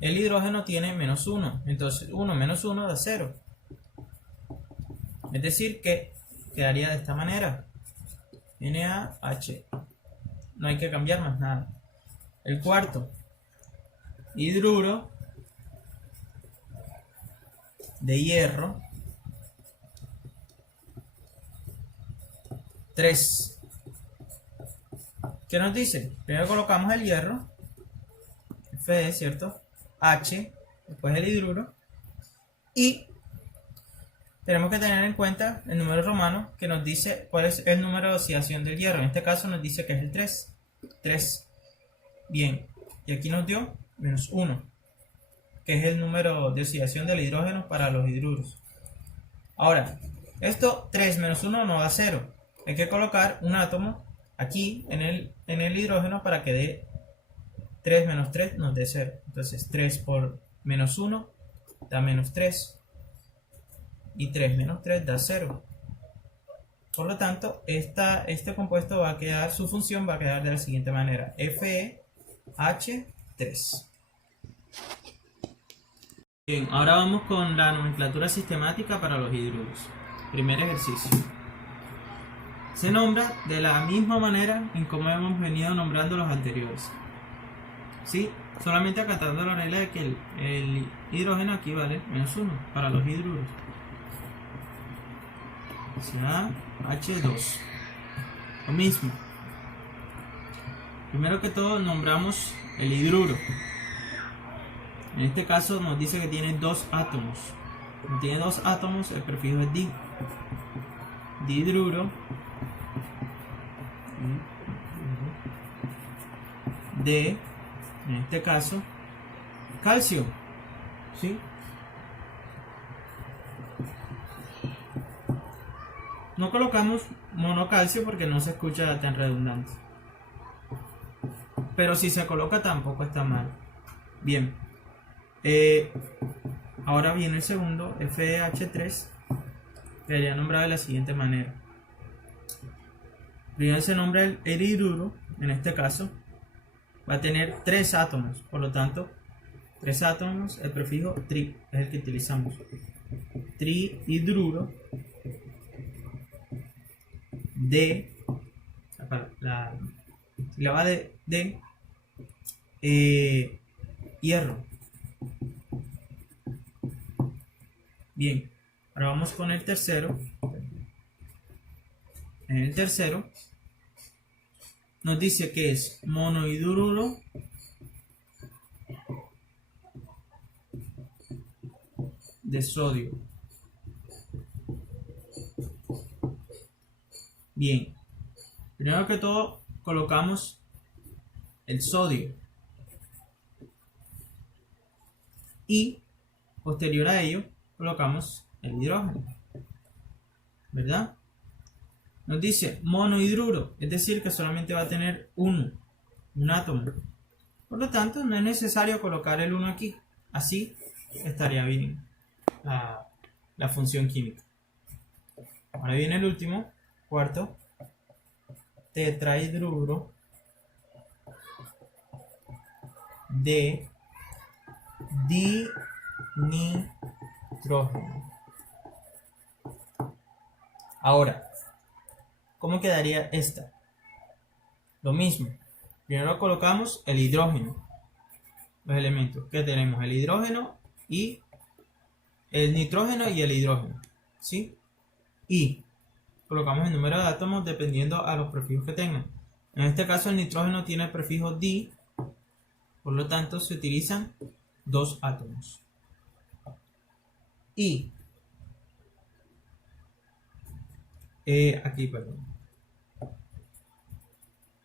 el hidrógeno tiene -1. Entonces 1 menos 1 da 0. Es decir, que quedaría de esta manera: NaH. No hay que cambiar más nada. El cuarto, hidruro de hierro, 3. ¿Qué nos dice? Primero colocamos el hierro, Fe, ¿cierto? H, después el hidruro. Y tenemos que tener en cuenta el número romano que nos dice cuál es el número de oxidación del hierro. En este caso nos dice que es el 3. 3. Bien, y aquí nos dio menos 1, que es el número de oxidación del hidrógeno para los hidruros. Ahora, esto 3 menos 1 no da 0. Hay que colocar un átomo aquí en el hidrógeno para que dé 3 menos 3 nos dé 0. Entonces 3 por menos 1 da menos 3. Y 3 menos 3 da 0. Por lo tanto, este compuesto va a quedar, su función va a quedar de la siguiente manera: FeH3. Bien, ahora vamos con la nomenclatura sistemática para los hidruros. Primer ejercicio. Se nombra de la misma manera en como hemos venido nombrando los anteriores. ¿Sí? Solamente acatando la regla de que el hidrógeno aquí vale menos 1 para los hidruros. Será H2. Lo mismo. Primero que todo nombramos el hidruro. En este caso nos dice que tiene 2 átomos. Como tiene 2 átomos, el prefijo es di. Dihidruro. De, en este caso, calcio. ¿Sí? No colocamos monocalcio porque no se escucha tan redundante. Pero si se coloca tampoco está mal. Bien. Ahora viene el segundo, FeH3. Quedaría nombrado de la siguiente manera. Primero se nombra el hidruro. En este caso va a tener 3 átomos. Por lo tanto, 3 átomos, el prefijo tri es el que utilizamos. Trihidruro de la va de hierro. Bien, ahora vamos con el tercero. En el tercero nos dice que es monohidruro de sodio. Bien, primero que todo colocamos el sodio y posterior a ello colocamos el hidrógeno, ¿verdad? Nos dice monohidruro, es decir que solamente va a tener un átomo. Por lo tanto, no es necesario colocar el 1 aquí. Así estaría bien la función química. Ahora viene el último, cuarto, tetrahidruro de dinitrógeno. Ahora, ¿cómo quedaría esta? Lo mismo. Primero colocamos el hidrógeno. Los elementos que tenemos: el hidrógeno y el nitrógeno y el hidrógeno. ¿Sí? Y colocamos el número de átomos dependiendo a los prefijos que tengan. En este caso el nitrógeno tiene el prefijo di, por lo tanto se utilizan 2 átomos. Y aquí, perdón.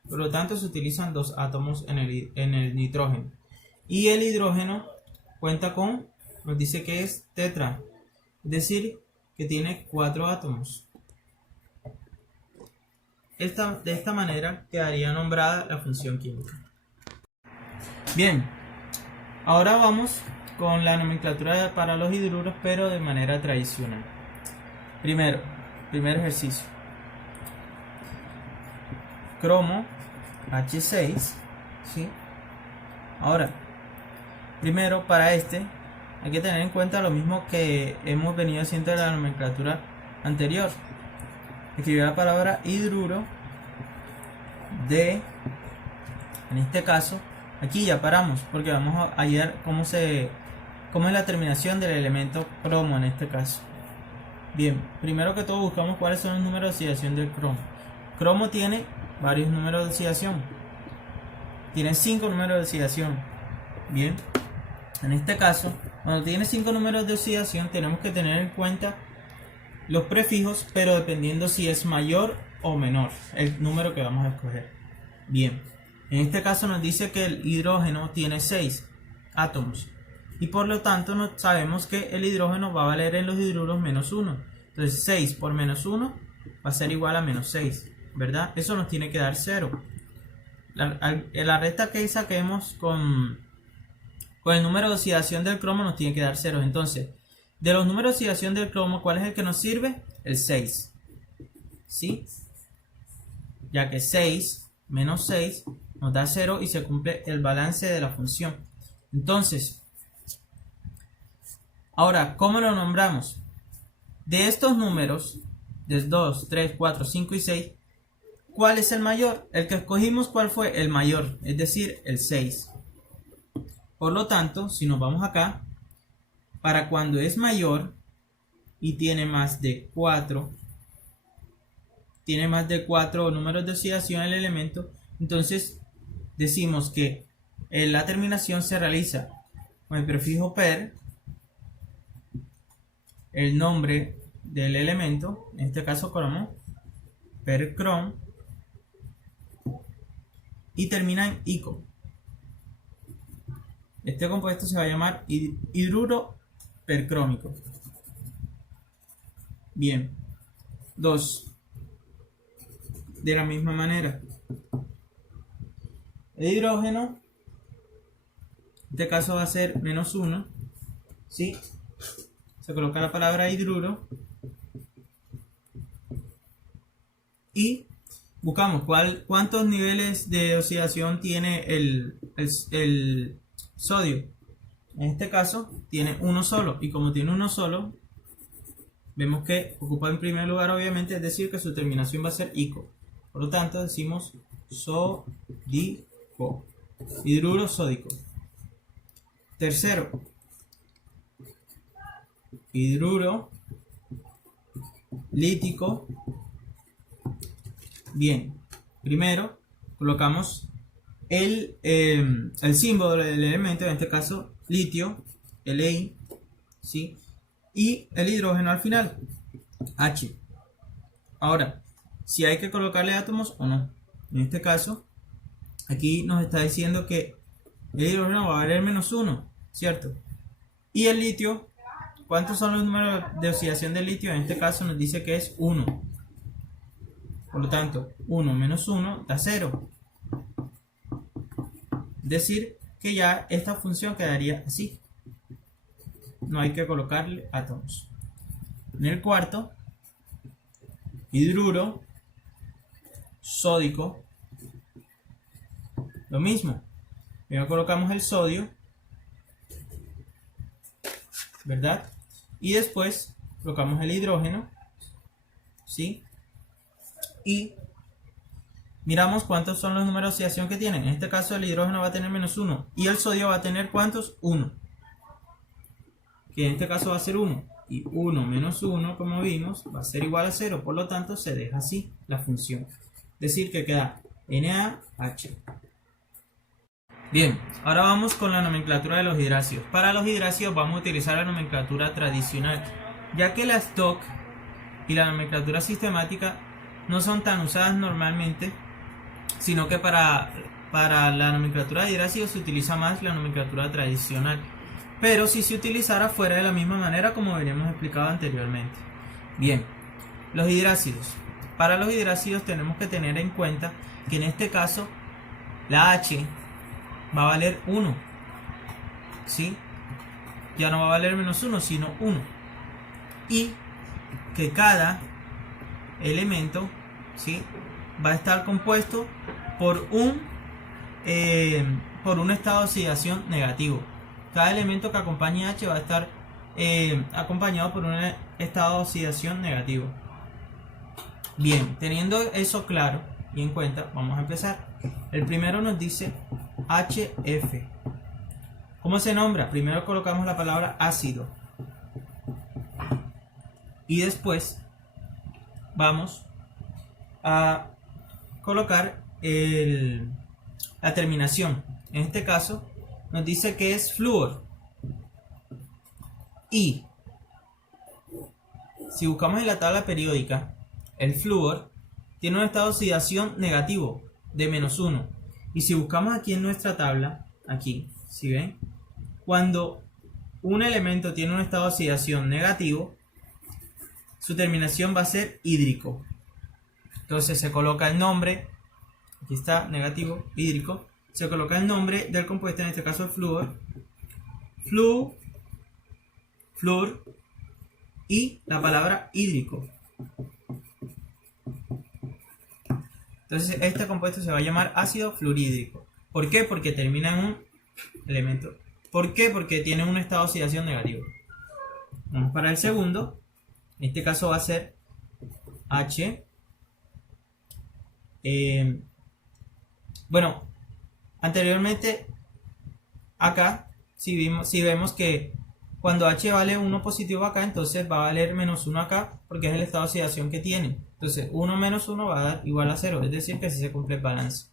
Por lo tanto se utilizan 2 átomos en el nitrógeno. Y el hidrógeno cuenta con, nos dice que es tetra, es decir, que tiene 4 átomos. De esta manera quedaría nombrada la función química. Bien, ahora vamos con la nomenclatura para los hidruros, pero de manera tradicional. Primer ejercicio: cromo H6, ¿sí? Ahora, primero para este hay que tener en cuenta lo mismo que hemos venido haciendo en la nomenclatura anterior. Escribir la palabra hidruro de, en este caso, aquí ya paramos porque vamos a ver cómo es la terminación del elemento cromo en este caso. Bien, primero que todo buscamos cuáles son los números de oxidación del cromo. Cromo tiene varios números de oxidación. Tiene 5 números de oxidación. Bien. En este caso, cuando tiene 5 números de oxidación, tenemos que tener en cuenta los prefijos, pero dependiendo si es mayor o menor el número que vamos a escoger. Bien. En este caso nos dice que el hidrógeno tiene 6 átomos. Y por lo tanto sabemos que el hidrógeno va a valer en los hidruros -1. Entonces 6 por -1 va a ser igual a -6, ¿verdad? Eso nos tiene que dar 0. La recta que saquemos con el número de oxidación del cromo nos tiene que dar 0. Entonces, de los números de oxidación del cromo, ¿cuál es el que nos sirve? El 6. ¿Sí? Ya que 6 menos 6 nos da 0 y se cumple el balance de la función. Entonces, ahora, ¿cómo lo nombramos? De estos números, de 2, 3, 4, 5 y 6, ¿cuál es el mayor? El que escogimos, ¿cuál fue? El mayor, es decir, el 6. Por lo tanto, si nos vamos acá, para cuando es mayor y tiene más de 4 números de oxidación el elemento, entonces decimos que la terminación se realiza con el prefijo per, el nombre del elemento, en este caso cromo, per crom, y termina en ico. Este compuesto se va a llamar hidruro percrómico. Bien. 2. De la misma manera, el hidrógeno, en este caso va a ser -1, ¿sí? Se coloca la palabra hidruro y buscamos cuántos niveles de oxidación tiene el sodio. En este caso tiene uno solo, y como tiene uno solo, vemos que ocupa en primer lugar, obviamente, es decir que su terminación va a ser ico. Por lo tanto decimos sódico, hidruro sódico. Tercero, hidruro lítico. Bien, primero colocamos el símbolo del elemento, en este caso litio, Li, ¿sí? Y el hidrógeno al final, H. Ahora, si hay que colocarle átomos o no. En este caso, aquí nos está diciendo que el hidrógeno va a valer -1, ¿cierto? Y el litio, ¿cuántos son los números de oxidación del litio? En este caso nos dice que es 1. Por lo tanto, 1 menos 1 da 0. Es decir, que ya esta función quedaría así. No hay que colocarle átomos. En el cuarto, hidruro sódico. Lo mismo. Primero colocamos el sodio, ¿verdad? Y después colocamos el hidrógeno, ¿sí? Y miramos cuántos son los números de oxidación que tienen. En este caso el hidrógeno va a tener -1 y el sodio va a tener ¿cuántos? 1. Que en este caso va a ser 1. Y 1 menos 1, como vimos, va a ser igual a 0. Por lo tanto se deja así la función. Es decir que queda NaH. Bien, ahora vamos con la nomenclatura de los hidrácidos. Para los hidrácidos vamos a utilizar la nomenclatura tradicional, ya que la stock y la nomenclatura sistemática no son tan usadas normalmente, sino que para la nomenclatura de hidrácidos se utiliza más la nomenclatura tradicional, pero si se utilizara fuera de la misma manera como habíamos explicado anteriormente. Bien, los hidrácidos. Para los hidrácidos tenemos que tener en cuenta que en este caso la H va a valer 1, ¿sí? Ya no va a valer -1, sino 1. Y que cada elemento, ¿sí?, va a estar compuesto por un estado de oxidación negativo. Cada elemento que acompañe H va a estar acompañado por un estado de oxidación negativo. Bien, teniendo eso claro y en cuenta, vamos a empezar. El primero nos dice HF. ¿Cómo se nombra? Primero colocamos la palabra ácido y después vamos a colocar la terminación. En este caso nos dice que es flúor. Y si buscamos en la tabla periódica, el flúor tiene un estado de oxidación negativo de -1. Y si buscamos aquí en nuestra tabla, aquí, ¿sí ven? Cuando un elemento tiene un estado de oxidación negativo, su terminación va a ser hídrico. Entonces se coloca el nombre, aquí está, negativo, hídrico, se coloca el nombre del compuesto, en este caso el flúor, flúor y la palabra hídrico. Entonces este compuesto se va a llamar ácido fluorhídrico. ¿Por qué? Porque termina en un elemento. ¿Por qué? Porque tiene un estado de oxidación negativo. Vamos para el segundo. En este caso va a ser H. Bueno, anteriormente acá, si vemos que cuando H vale 1 positivo acá, entonces va a valer -1 acá, porque es el estado de oxidación que tiene. Entonces 1 menos 1 va a dar igual a 0, es decir que así se cumple el balance.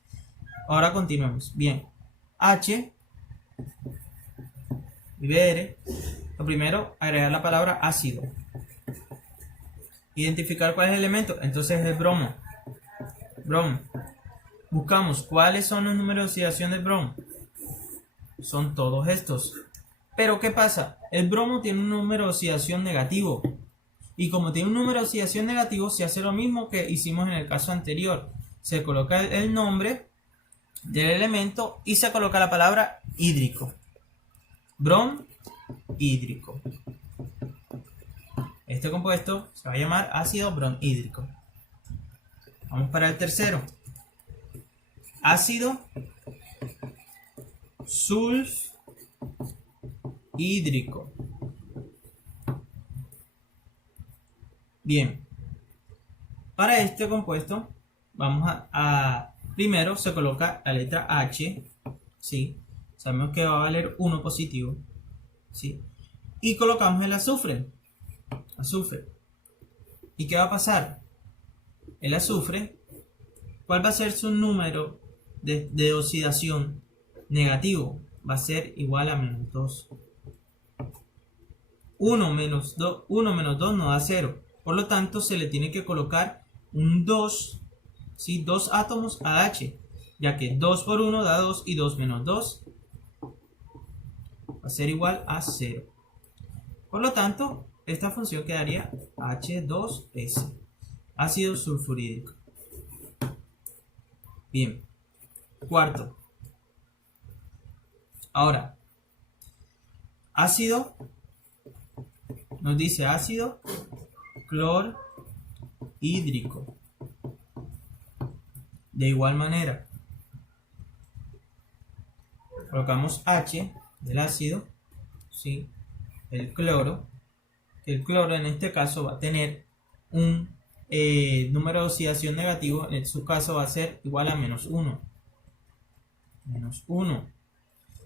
Ahora continuemos. Bien, H y Br, lo primero, agregar la palabra ácido. Identificar cuál es el elemento, entonces es el bromo. Buscamos cuáles son los números de oxidación del bromo. Son todos estos. Pero ¿qué pasa? El bromo tiene un número de oxidación negativo. Y como tiene un número de oxidación negativo, se hace lo mismo que hicimos en el caso anterior. Se coloca el nombre del elemento y se coloca la palabra hídrico. Brom hídrico. Este compuesto se va a llamar ácido bromhídrico. Vamos para el tercero. Ácido sulfhídrico. Bien. Para este compuesto vamos a primero se coloca la letra H, ¿sí? Sabemos que va a valer 1 positivo, ¿sí? Y colocamos el azufre. ¿Y qué va a pasar? El azufre, ¿cuál va a ser su número de oxidación negativo? Va a ser igual a -2. 1 menos 2 nos da 0. Por lo tanto, se le tiene que colocar un 2, ¿sí? 2 átomos a H, ya que 2 por 1 da 2 y 2 menos 2 va a ser igual a 0. Por lo tanto, esta función quedaría H2S, ácido sulfurhídrico. Bien, cuarto. Ahora, ácido, nos dice ácido clorhídrico. De igual manera, colocamos H del ácido, ¿sí? El cloro, que el cloro en este caso va a tener un número de oxidación negativo, en su caso va a ser igual a -1.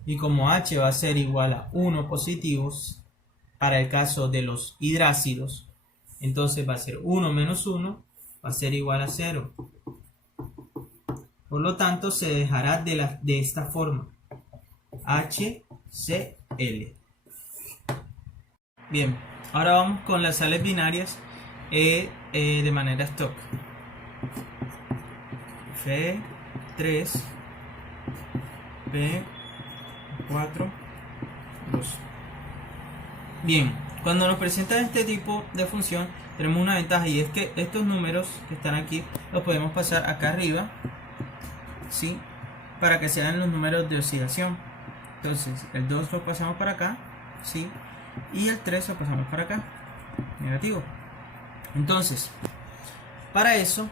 Y como H va a ser igual a 1 positivos, para el caso de los hidrácidos, entonces va a ser 1 menos 1, va a ser igual a 0. Por lo tanto, se dejará de esta forma. HCl. Bien, ahora vamos con las sales binarias de manera stock. Fe3, P4, 2. Bien, cuando nos presentan este tipo de función, tenemos una ventaja y es que estos números que están aquí los podemos pasar acá arriba, ¿sí? Para que sean los números de oxidación. Entonces, el 2 lo pasamos para acá, ¿sí? Y el 3 lo pasamos para acá, negativo. Entonces, para eso,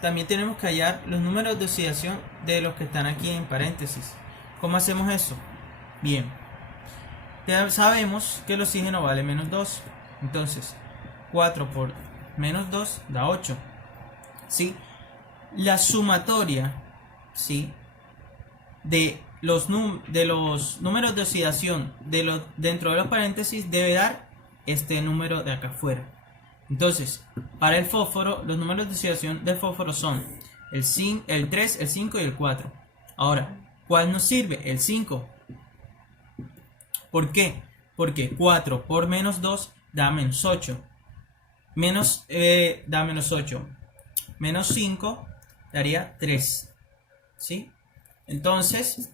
también tenemos que hallar los números de oxidación de los que están aquí en paréntesis. ¿Cómo hacemos eso? Bien, ya sabemos que el oxígeno vale -2. Entonces, 4 por -2 da 8. ¿Sí? La sumatoria, ¿sí?, de los números de oxidación dentro de los paréntesis debe dar este número de acá afuera. Entonces, para el fósforo, los números de oxidación del fósforo son el 3, el 5 y el 4. Ahora, ¿cuál nos sirve? El 5. ¿Por qué? Porque 4 por menos 2 da menos 8. Da menos 8. Menos 5 daría 3. ¿Sí? Entonces,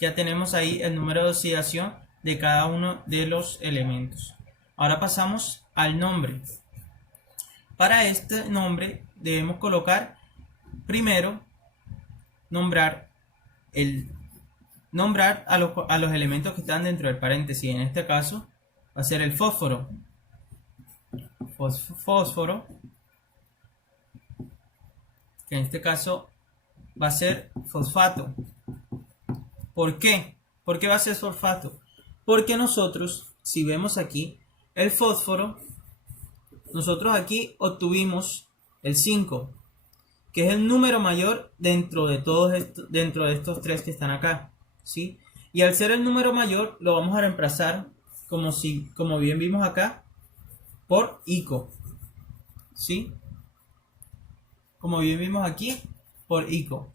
ya tenemos ahí el número de oxidación de cada uno de los elementos. Ahora pasamos al nombre. Para este nombre debemos colocar primero nombrar a los elementos que están dentro del paréntesis. En este caso va a ser el fósforo. Fósforo, que en este caso va a ser fosfato. ¿Por qué? ¿Por qué va a ser fosfato? Porque nosotros, si vemos aquí, el fósforo, nosotros aquí obtuvimos el 5, que es el número mayor dentro de estos tres que están acá, ¿sí? Y al ser el número mayor, lo vamos a reemplazar como bien vimos acá, por ICO, ¿sí? Como bien vimos aquí, por ICO.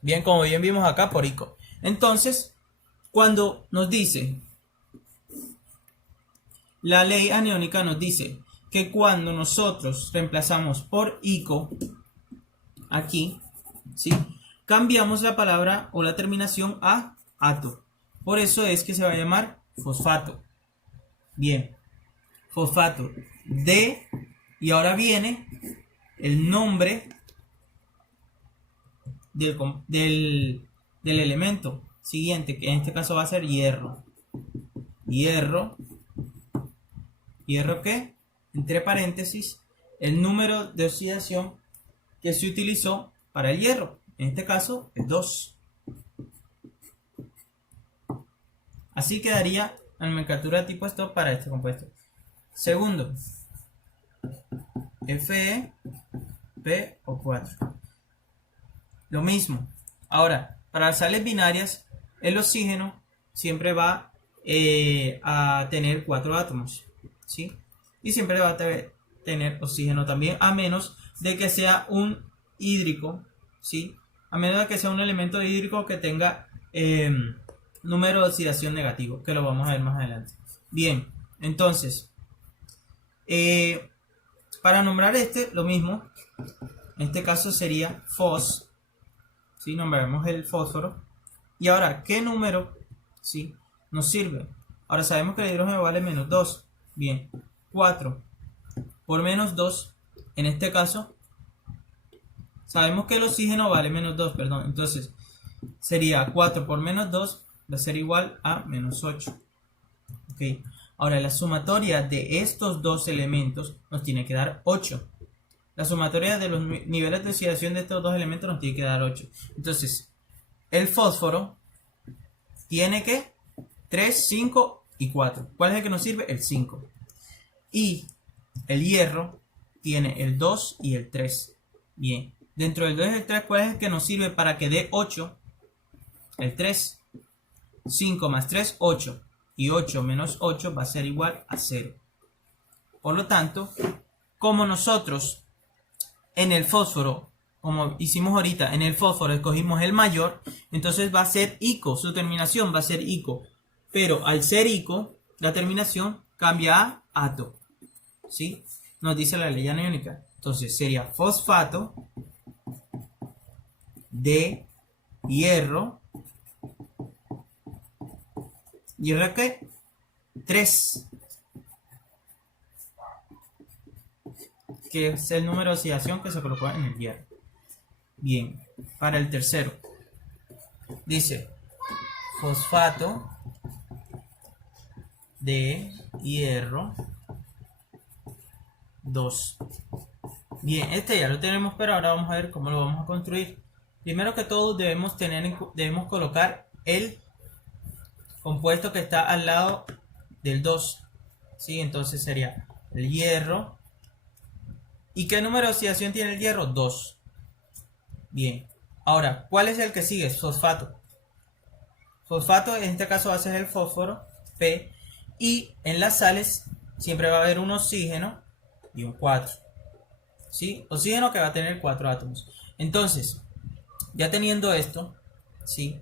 Bien, como bien vimos acá, por ICO. Entonces, cuando nos dice, la ley aniónica nos dice que cuando nosotros reemplazamos por ICO, aquí, ¿sí? Cambiamos la palabra o la terminación a ato. Por eso es que se va a llamar fosfato. Bien, fosfato de, y ahora viene el nombre del elemento siguiente, que en este caso va a ser hierro. ¿Hierro qué? Entre paréntesis, el número de oxidación que se utilizó para el hierro. En este caso es 2. Así quedaría la nomenclatura tipo stop para este compuesto. Segundo, Fe, PO4. Lo mismo. Ahora, para las sales binarias, el oxígeno siempre va a tener 4 átomos, ¿sí? Y siempre va a tener oxígeno también, a menos de que sea un hídrico, ¿sí? A menos de que sea un elemento hídrico que tenga número de oxidación negativo, que lo vamos a ver más adelante. Bien, entonces, para nombrar lo mismo, en este caso sería fos, ¿sí? Nombraremos el fósforo. Y ahora, ¿qué número, ¿sí?, nos sirve? Ahora sabemos que el hidrógeno vale menos 2. Bien, 4 por menos 2, en este caso, sabemos que el oxígeno vale menos 2, perdón. Entonces, sería 4 por menos 2, va a ser igual a menos 8. Ok, ahora la sumatoria de estos dos elementos nos tiene que dar 8. La sumatoria de los niveles de oxidación de estos dos elementos nos tiene que dar 8. Entonces, el fósforo tiene que 3, 5 y 4. ¿Cuál es el que nos sirve? El 5. Y el hierro tiene el 2 y el 3. Bien. Dentro del 2 y el 3, ¿cuál es el que nos sirve para que dé 8? El 3. 5 más 3, 8. Y 8 menos 8 va a ser igual a 0. Por lo tanto, como nosotros en el fósforo, como hicimos ahorita, en el fósforo escogimos el mayor, entonces va a ser ICO, su terminación va a ser ICO. Pero al ser ICO, la terminación cambia a ato, ¿sí? Nos dice la ley aniónica. Entonces sería fosfato de hierro. ¿Hierro qué? 3. Que es el número de oxidación que se colocó en el hierro. Bien, para el tercero dice fosfato de hierro 2. Bien, este ya lo tenemos, pero ahora vamos a ver cómo lo vamos a construir. Primero que todo debemos colocar el compuesto que está al lado del 2, ¿sí? Entonces sería el hierro. ¿Y qué número de oxidación tiene el hierro? 2. Bien. Ahora, ¿cuál es el que sigue? Fosfato. Fosfato en este caso va a ser el fósforo, P. Y en las sales siempre va a haber un oxígeno y un 4. ¿sí? Oxígeno que va a tener 4 átomos. Entonces, ya teniendo esto, ¿sí?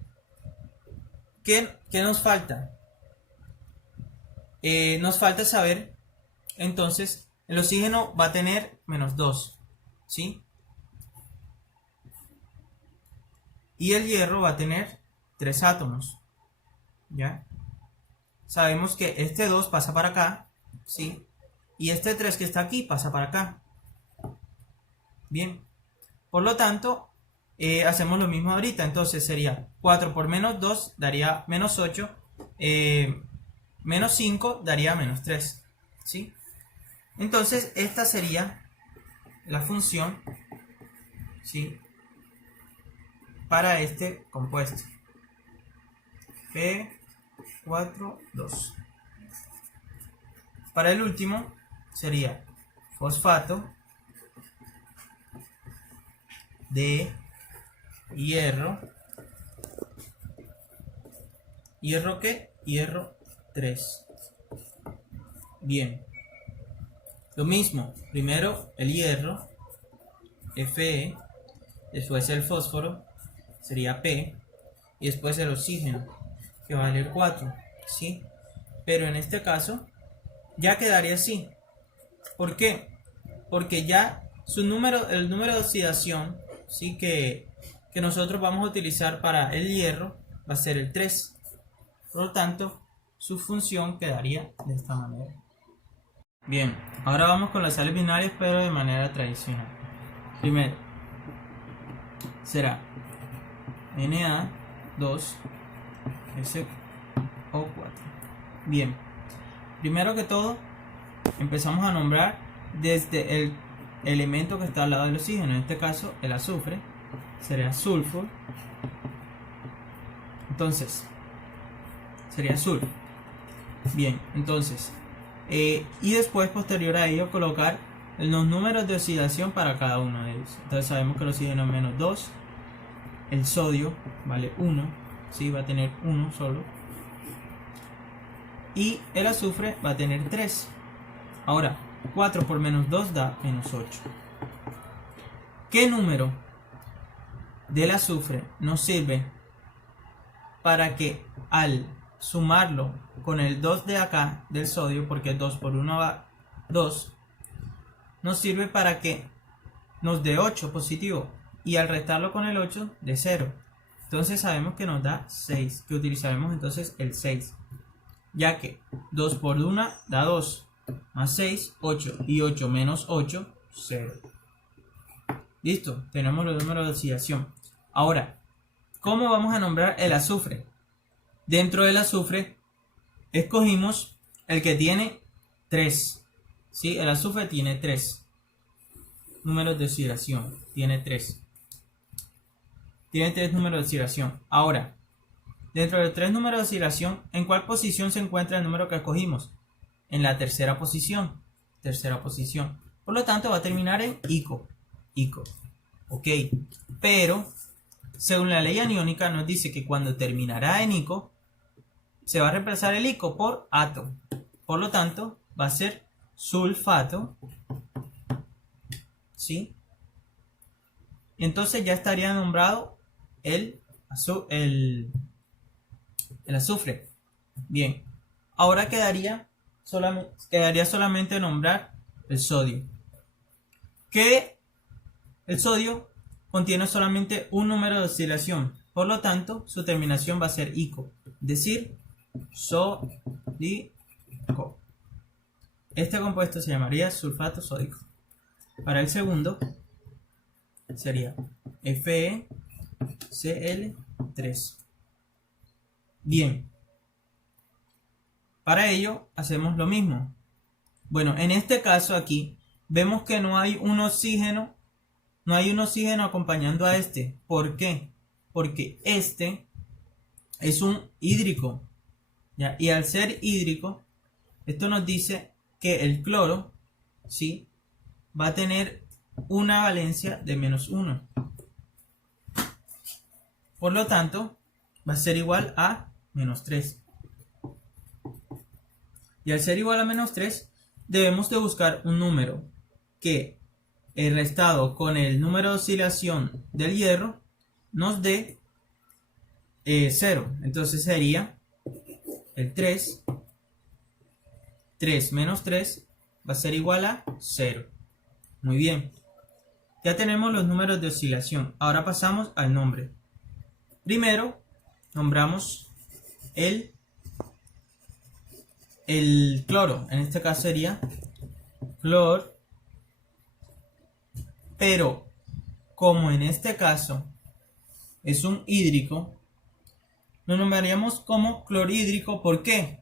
¿Qué nos falta? Nos falta saber, entonces, el oxígeno va a tener -2, ¿sí? Y el hierro va a tener 3 átomos, ¿ya? Sabemos que este 2 pasa para acá, ¿sí? Y este 3 que está aquí pasa para acá. Bien. Por lo tanto, hacemos lo mismo ahorita. Entonces sería 4 por -2 daría -8. -5 daría -3. ¿Sí? Entonces, esta sería la función, ¿sí?, para este compuesto. P4,2. Para el último sería fosfato de hierro. ¿Hierro qué? Hierro 3. Bien. Lo mismo. Primero el hierro, Fe. Después el fósforo, sería P. Y después el oxígeno, que va a valer 4. ¿Sí? Pero en este caso, ya quedaría así. ¿Por qué? Porque ya el número de oxidación, ¿sí?, que nosotros vamos a utilizar para el hierro va a ser el 3. Por lo tanto, su función quedaría de esta manera. Bien, ahora vamos con las sales binarias, pero de manera tradicional. Primero será Na2SO4. Bien, primero que todo empezamos a nombrar desde el elemento que está al lado del oxígeno. En este caso el azufre sería sulfur. Entonces sería sulfur. Bien, entonces y después, posterior a ello, colocar los números de oxidación para cada uno de ellos. Entonces sabemos que el oxígeno es -2, el sodio vale 1, ¿sí?, va a tener 1 solo, y el azufre va a tener 3. Ahora, 4 por -2 da -8. ¿Qué número del azufre nos sirve para que al sumarlo con el 2 de acá del sodio, porque 2 por 1 va 2, nos sirve para que nos dé 8 positivo, y al restarlo con el 8 de 0? Entonces sabemos que nos da 6, que utilizaremos entonces el 6, ya que 2 por 1 da 2, más 6, 8, y 8 menos 8, 0. Listo, tenemos los números de oxidación. Ahora, ¿cómo vamos a nombrar el azufre? Dentro del azufre escogimos el que tiene 3. ¿Sí? El azufre tiene 3 números de oxidación. Tiene 3 números de oxidación. Ahora, dentro de los 3 números de oxidación, ¿en cuál posición se encuentra el número que escogimos? En la tercera posición. Por lo tanto, va a terminar en ico. Ok. Pero, según la ley aniónica, nos dice que cuando terminará en ico, se va a reemplazar el ico por ato. Por lo tanto, va a ser sulfato. ¿Sí? Entonces ya estaría nombrado el azufre. Bien. Ahora quedaría solamente nombrar el sodio. Que el sodio contiene solamente un número de oxidación. Por lo tanto, su terminación va a ser ico. Es decir, sódico. Este compuesto se llamaría sulfato sódico. Para el segundo sería FeCl3. Bien. Para ello hacemos lo mismo. Bueno, en este caso aquí vemos que no hay un oxígeno acompañando a este. ¿Por qué? Porque este es un hídrico, ¿ya? Y al ser hídrico, esto nos dice que el cloro, ¿sí?, va a tener una valencia de -1. Por lo tanto, va a ser igual a -3. Y al ser igual a -3, debemos de buscar un número que restado con el número de oscilación del hierro nos dé 0. Entonces sería el 3 menos 3 va a ser igual a 0. Muy bien. Ya tenemos los números de oscilación. Ahora pasamos al nombre. Primero nombramos el cloro. En este caso sería clor. Pero como en este caso es un hídrico, lo nombraríamos como clorhídrico. ¿Por qué?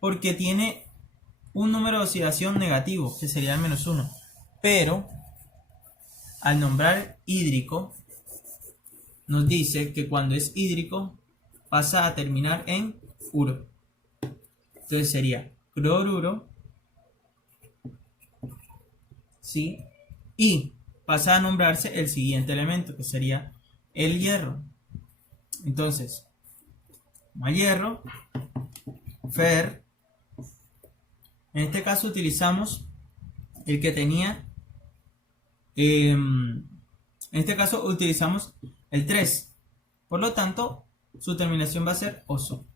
Porque tiene un número de oxidación negativo, que sería el -1. Pero al nombrar hídrico, nos dice que cuando es hídrico pasa a terminar en uro. Entonces sería cloruro, ¿sí? Y pasa a nombrarse el siguiente elemento, que sería el hierro. Entonces, más hierro, Fer. En este caso utilizamos el que tenía, en este caso utilizamos el 3. Por lo tanto, su terminación va a ser oso.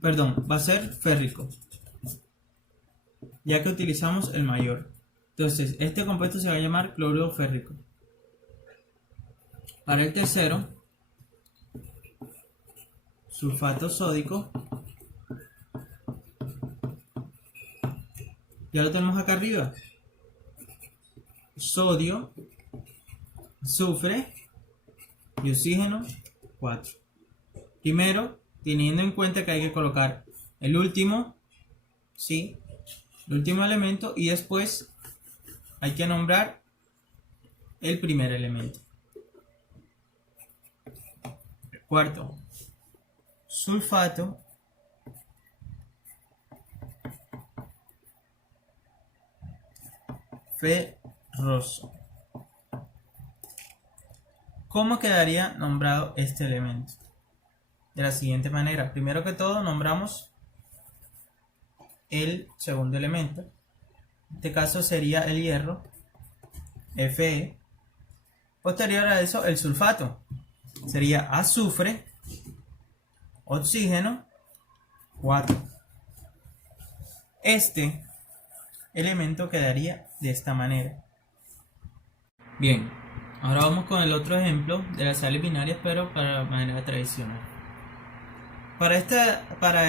Perdón, va a ser férrico, ya que utilizamos el mayor. Entonces, este compuesto se va a llamar cloruro férrico. Para el tercero, sulfato sódico. Ya lo tenemos acá arriba. Sodio, azufre y oxígeno 4. Primero, teniendo en cuenta que hay que colocar el último, ¿sí? El último elemento, y después hay que nombrar el primer elemento. Cuarto, sulfato ferroso. ¿Cómo quedaría nombrado este elemento? De la siguiente manera. Primero que todo nombramos el segundo elemento. En este caso sería el hierro, Fe. Posterior a eso el sulfato. Sería azufre, oxígeno 4. Este elemento quedaría de esta manera. Bien, ahora vamos con el otro ejemplo de las sales binarias, pero para manera tradicional. Para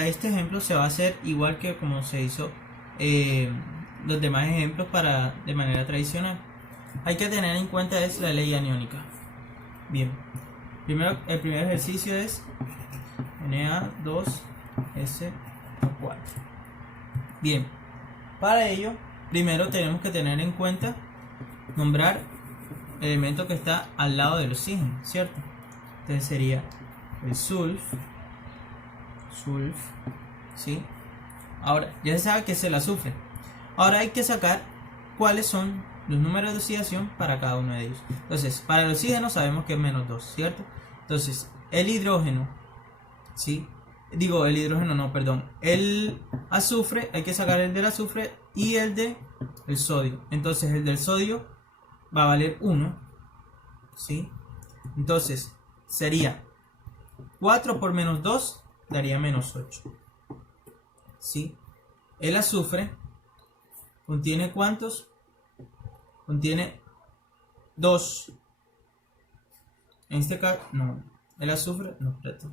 este ejemplo se va a hacer igual que como se hizo los demás ejemplos de manera tradicional. Hay que tener en cuenta es la ley aniónica. Bien, el primer ejercicio es Na2SO4. Bien, para ello primero tenemos que tener en cuenta nombrar el elemento que está al lado del oxígeno, ¿cierto? Entonces sería el sulf, ¿sí? Ahora ya se sabe que es el azufre. Ahora hay que sacar cuáles son los números de oxidación para cada uno de ellos. Entonces, para el oxígeno sabemos que es -2, ¿cierto? Entonces, el hidrógeno, ¿sí? Digo, el hidrógeno no, perdón. El azufre, hay que sacar el del azufre y el del sodio. Entonces, el del sodio va a valer 1, ¿sí? Entonces, sería 4 por -2 daría -8, ¿sí? El azufre contiene ¿cuántos? Contiene 2. En este caso, no. El azufre, no, espérate.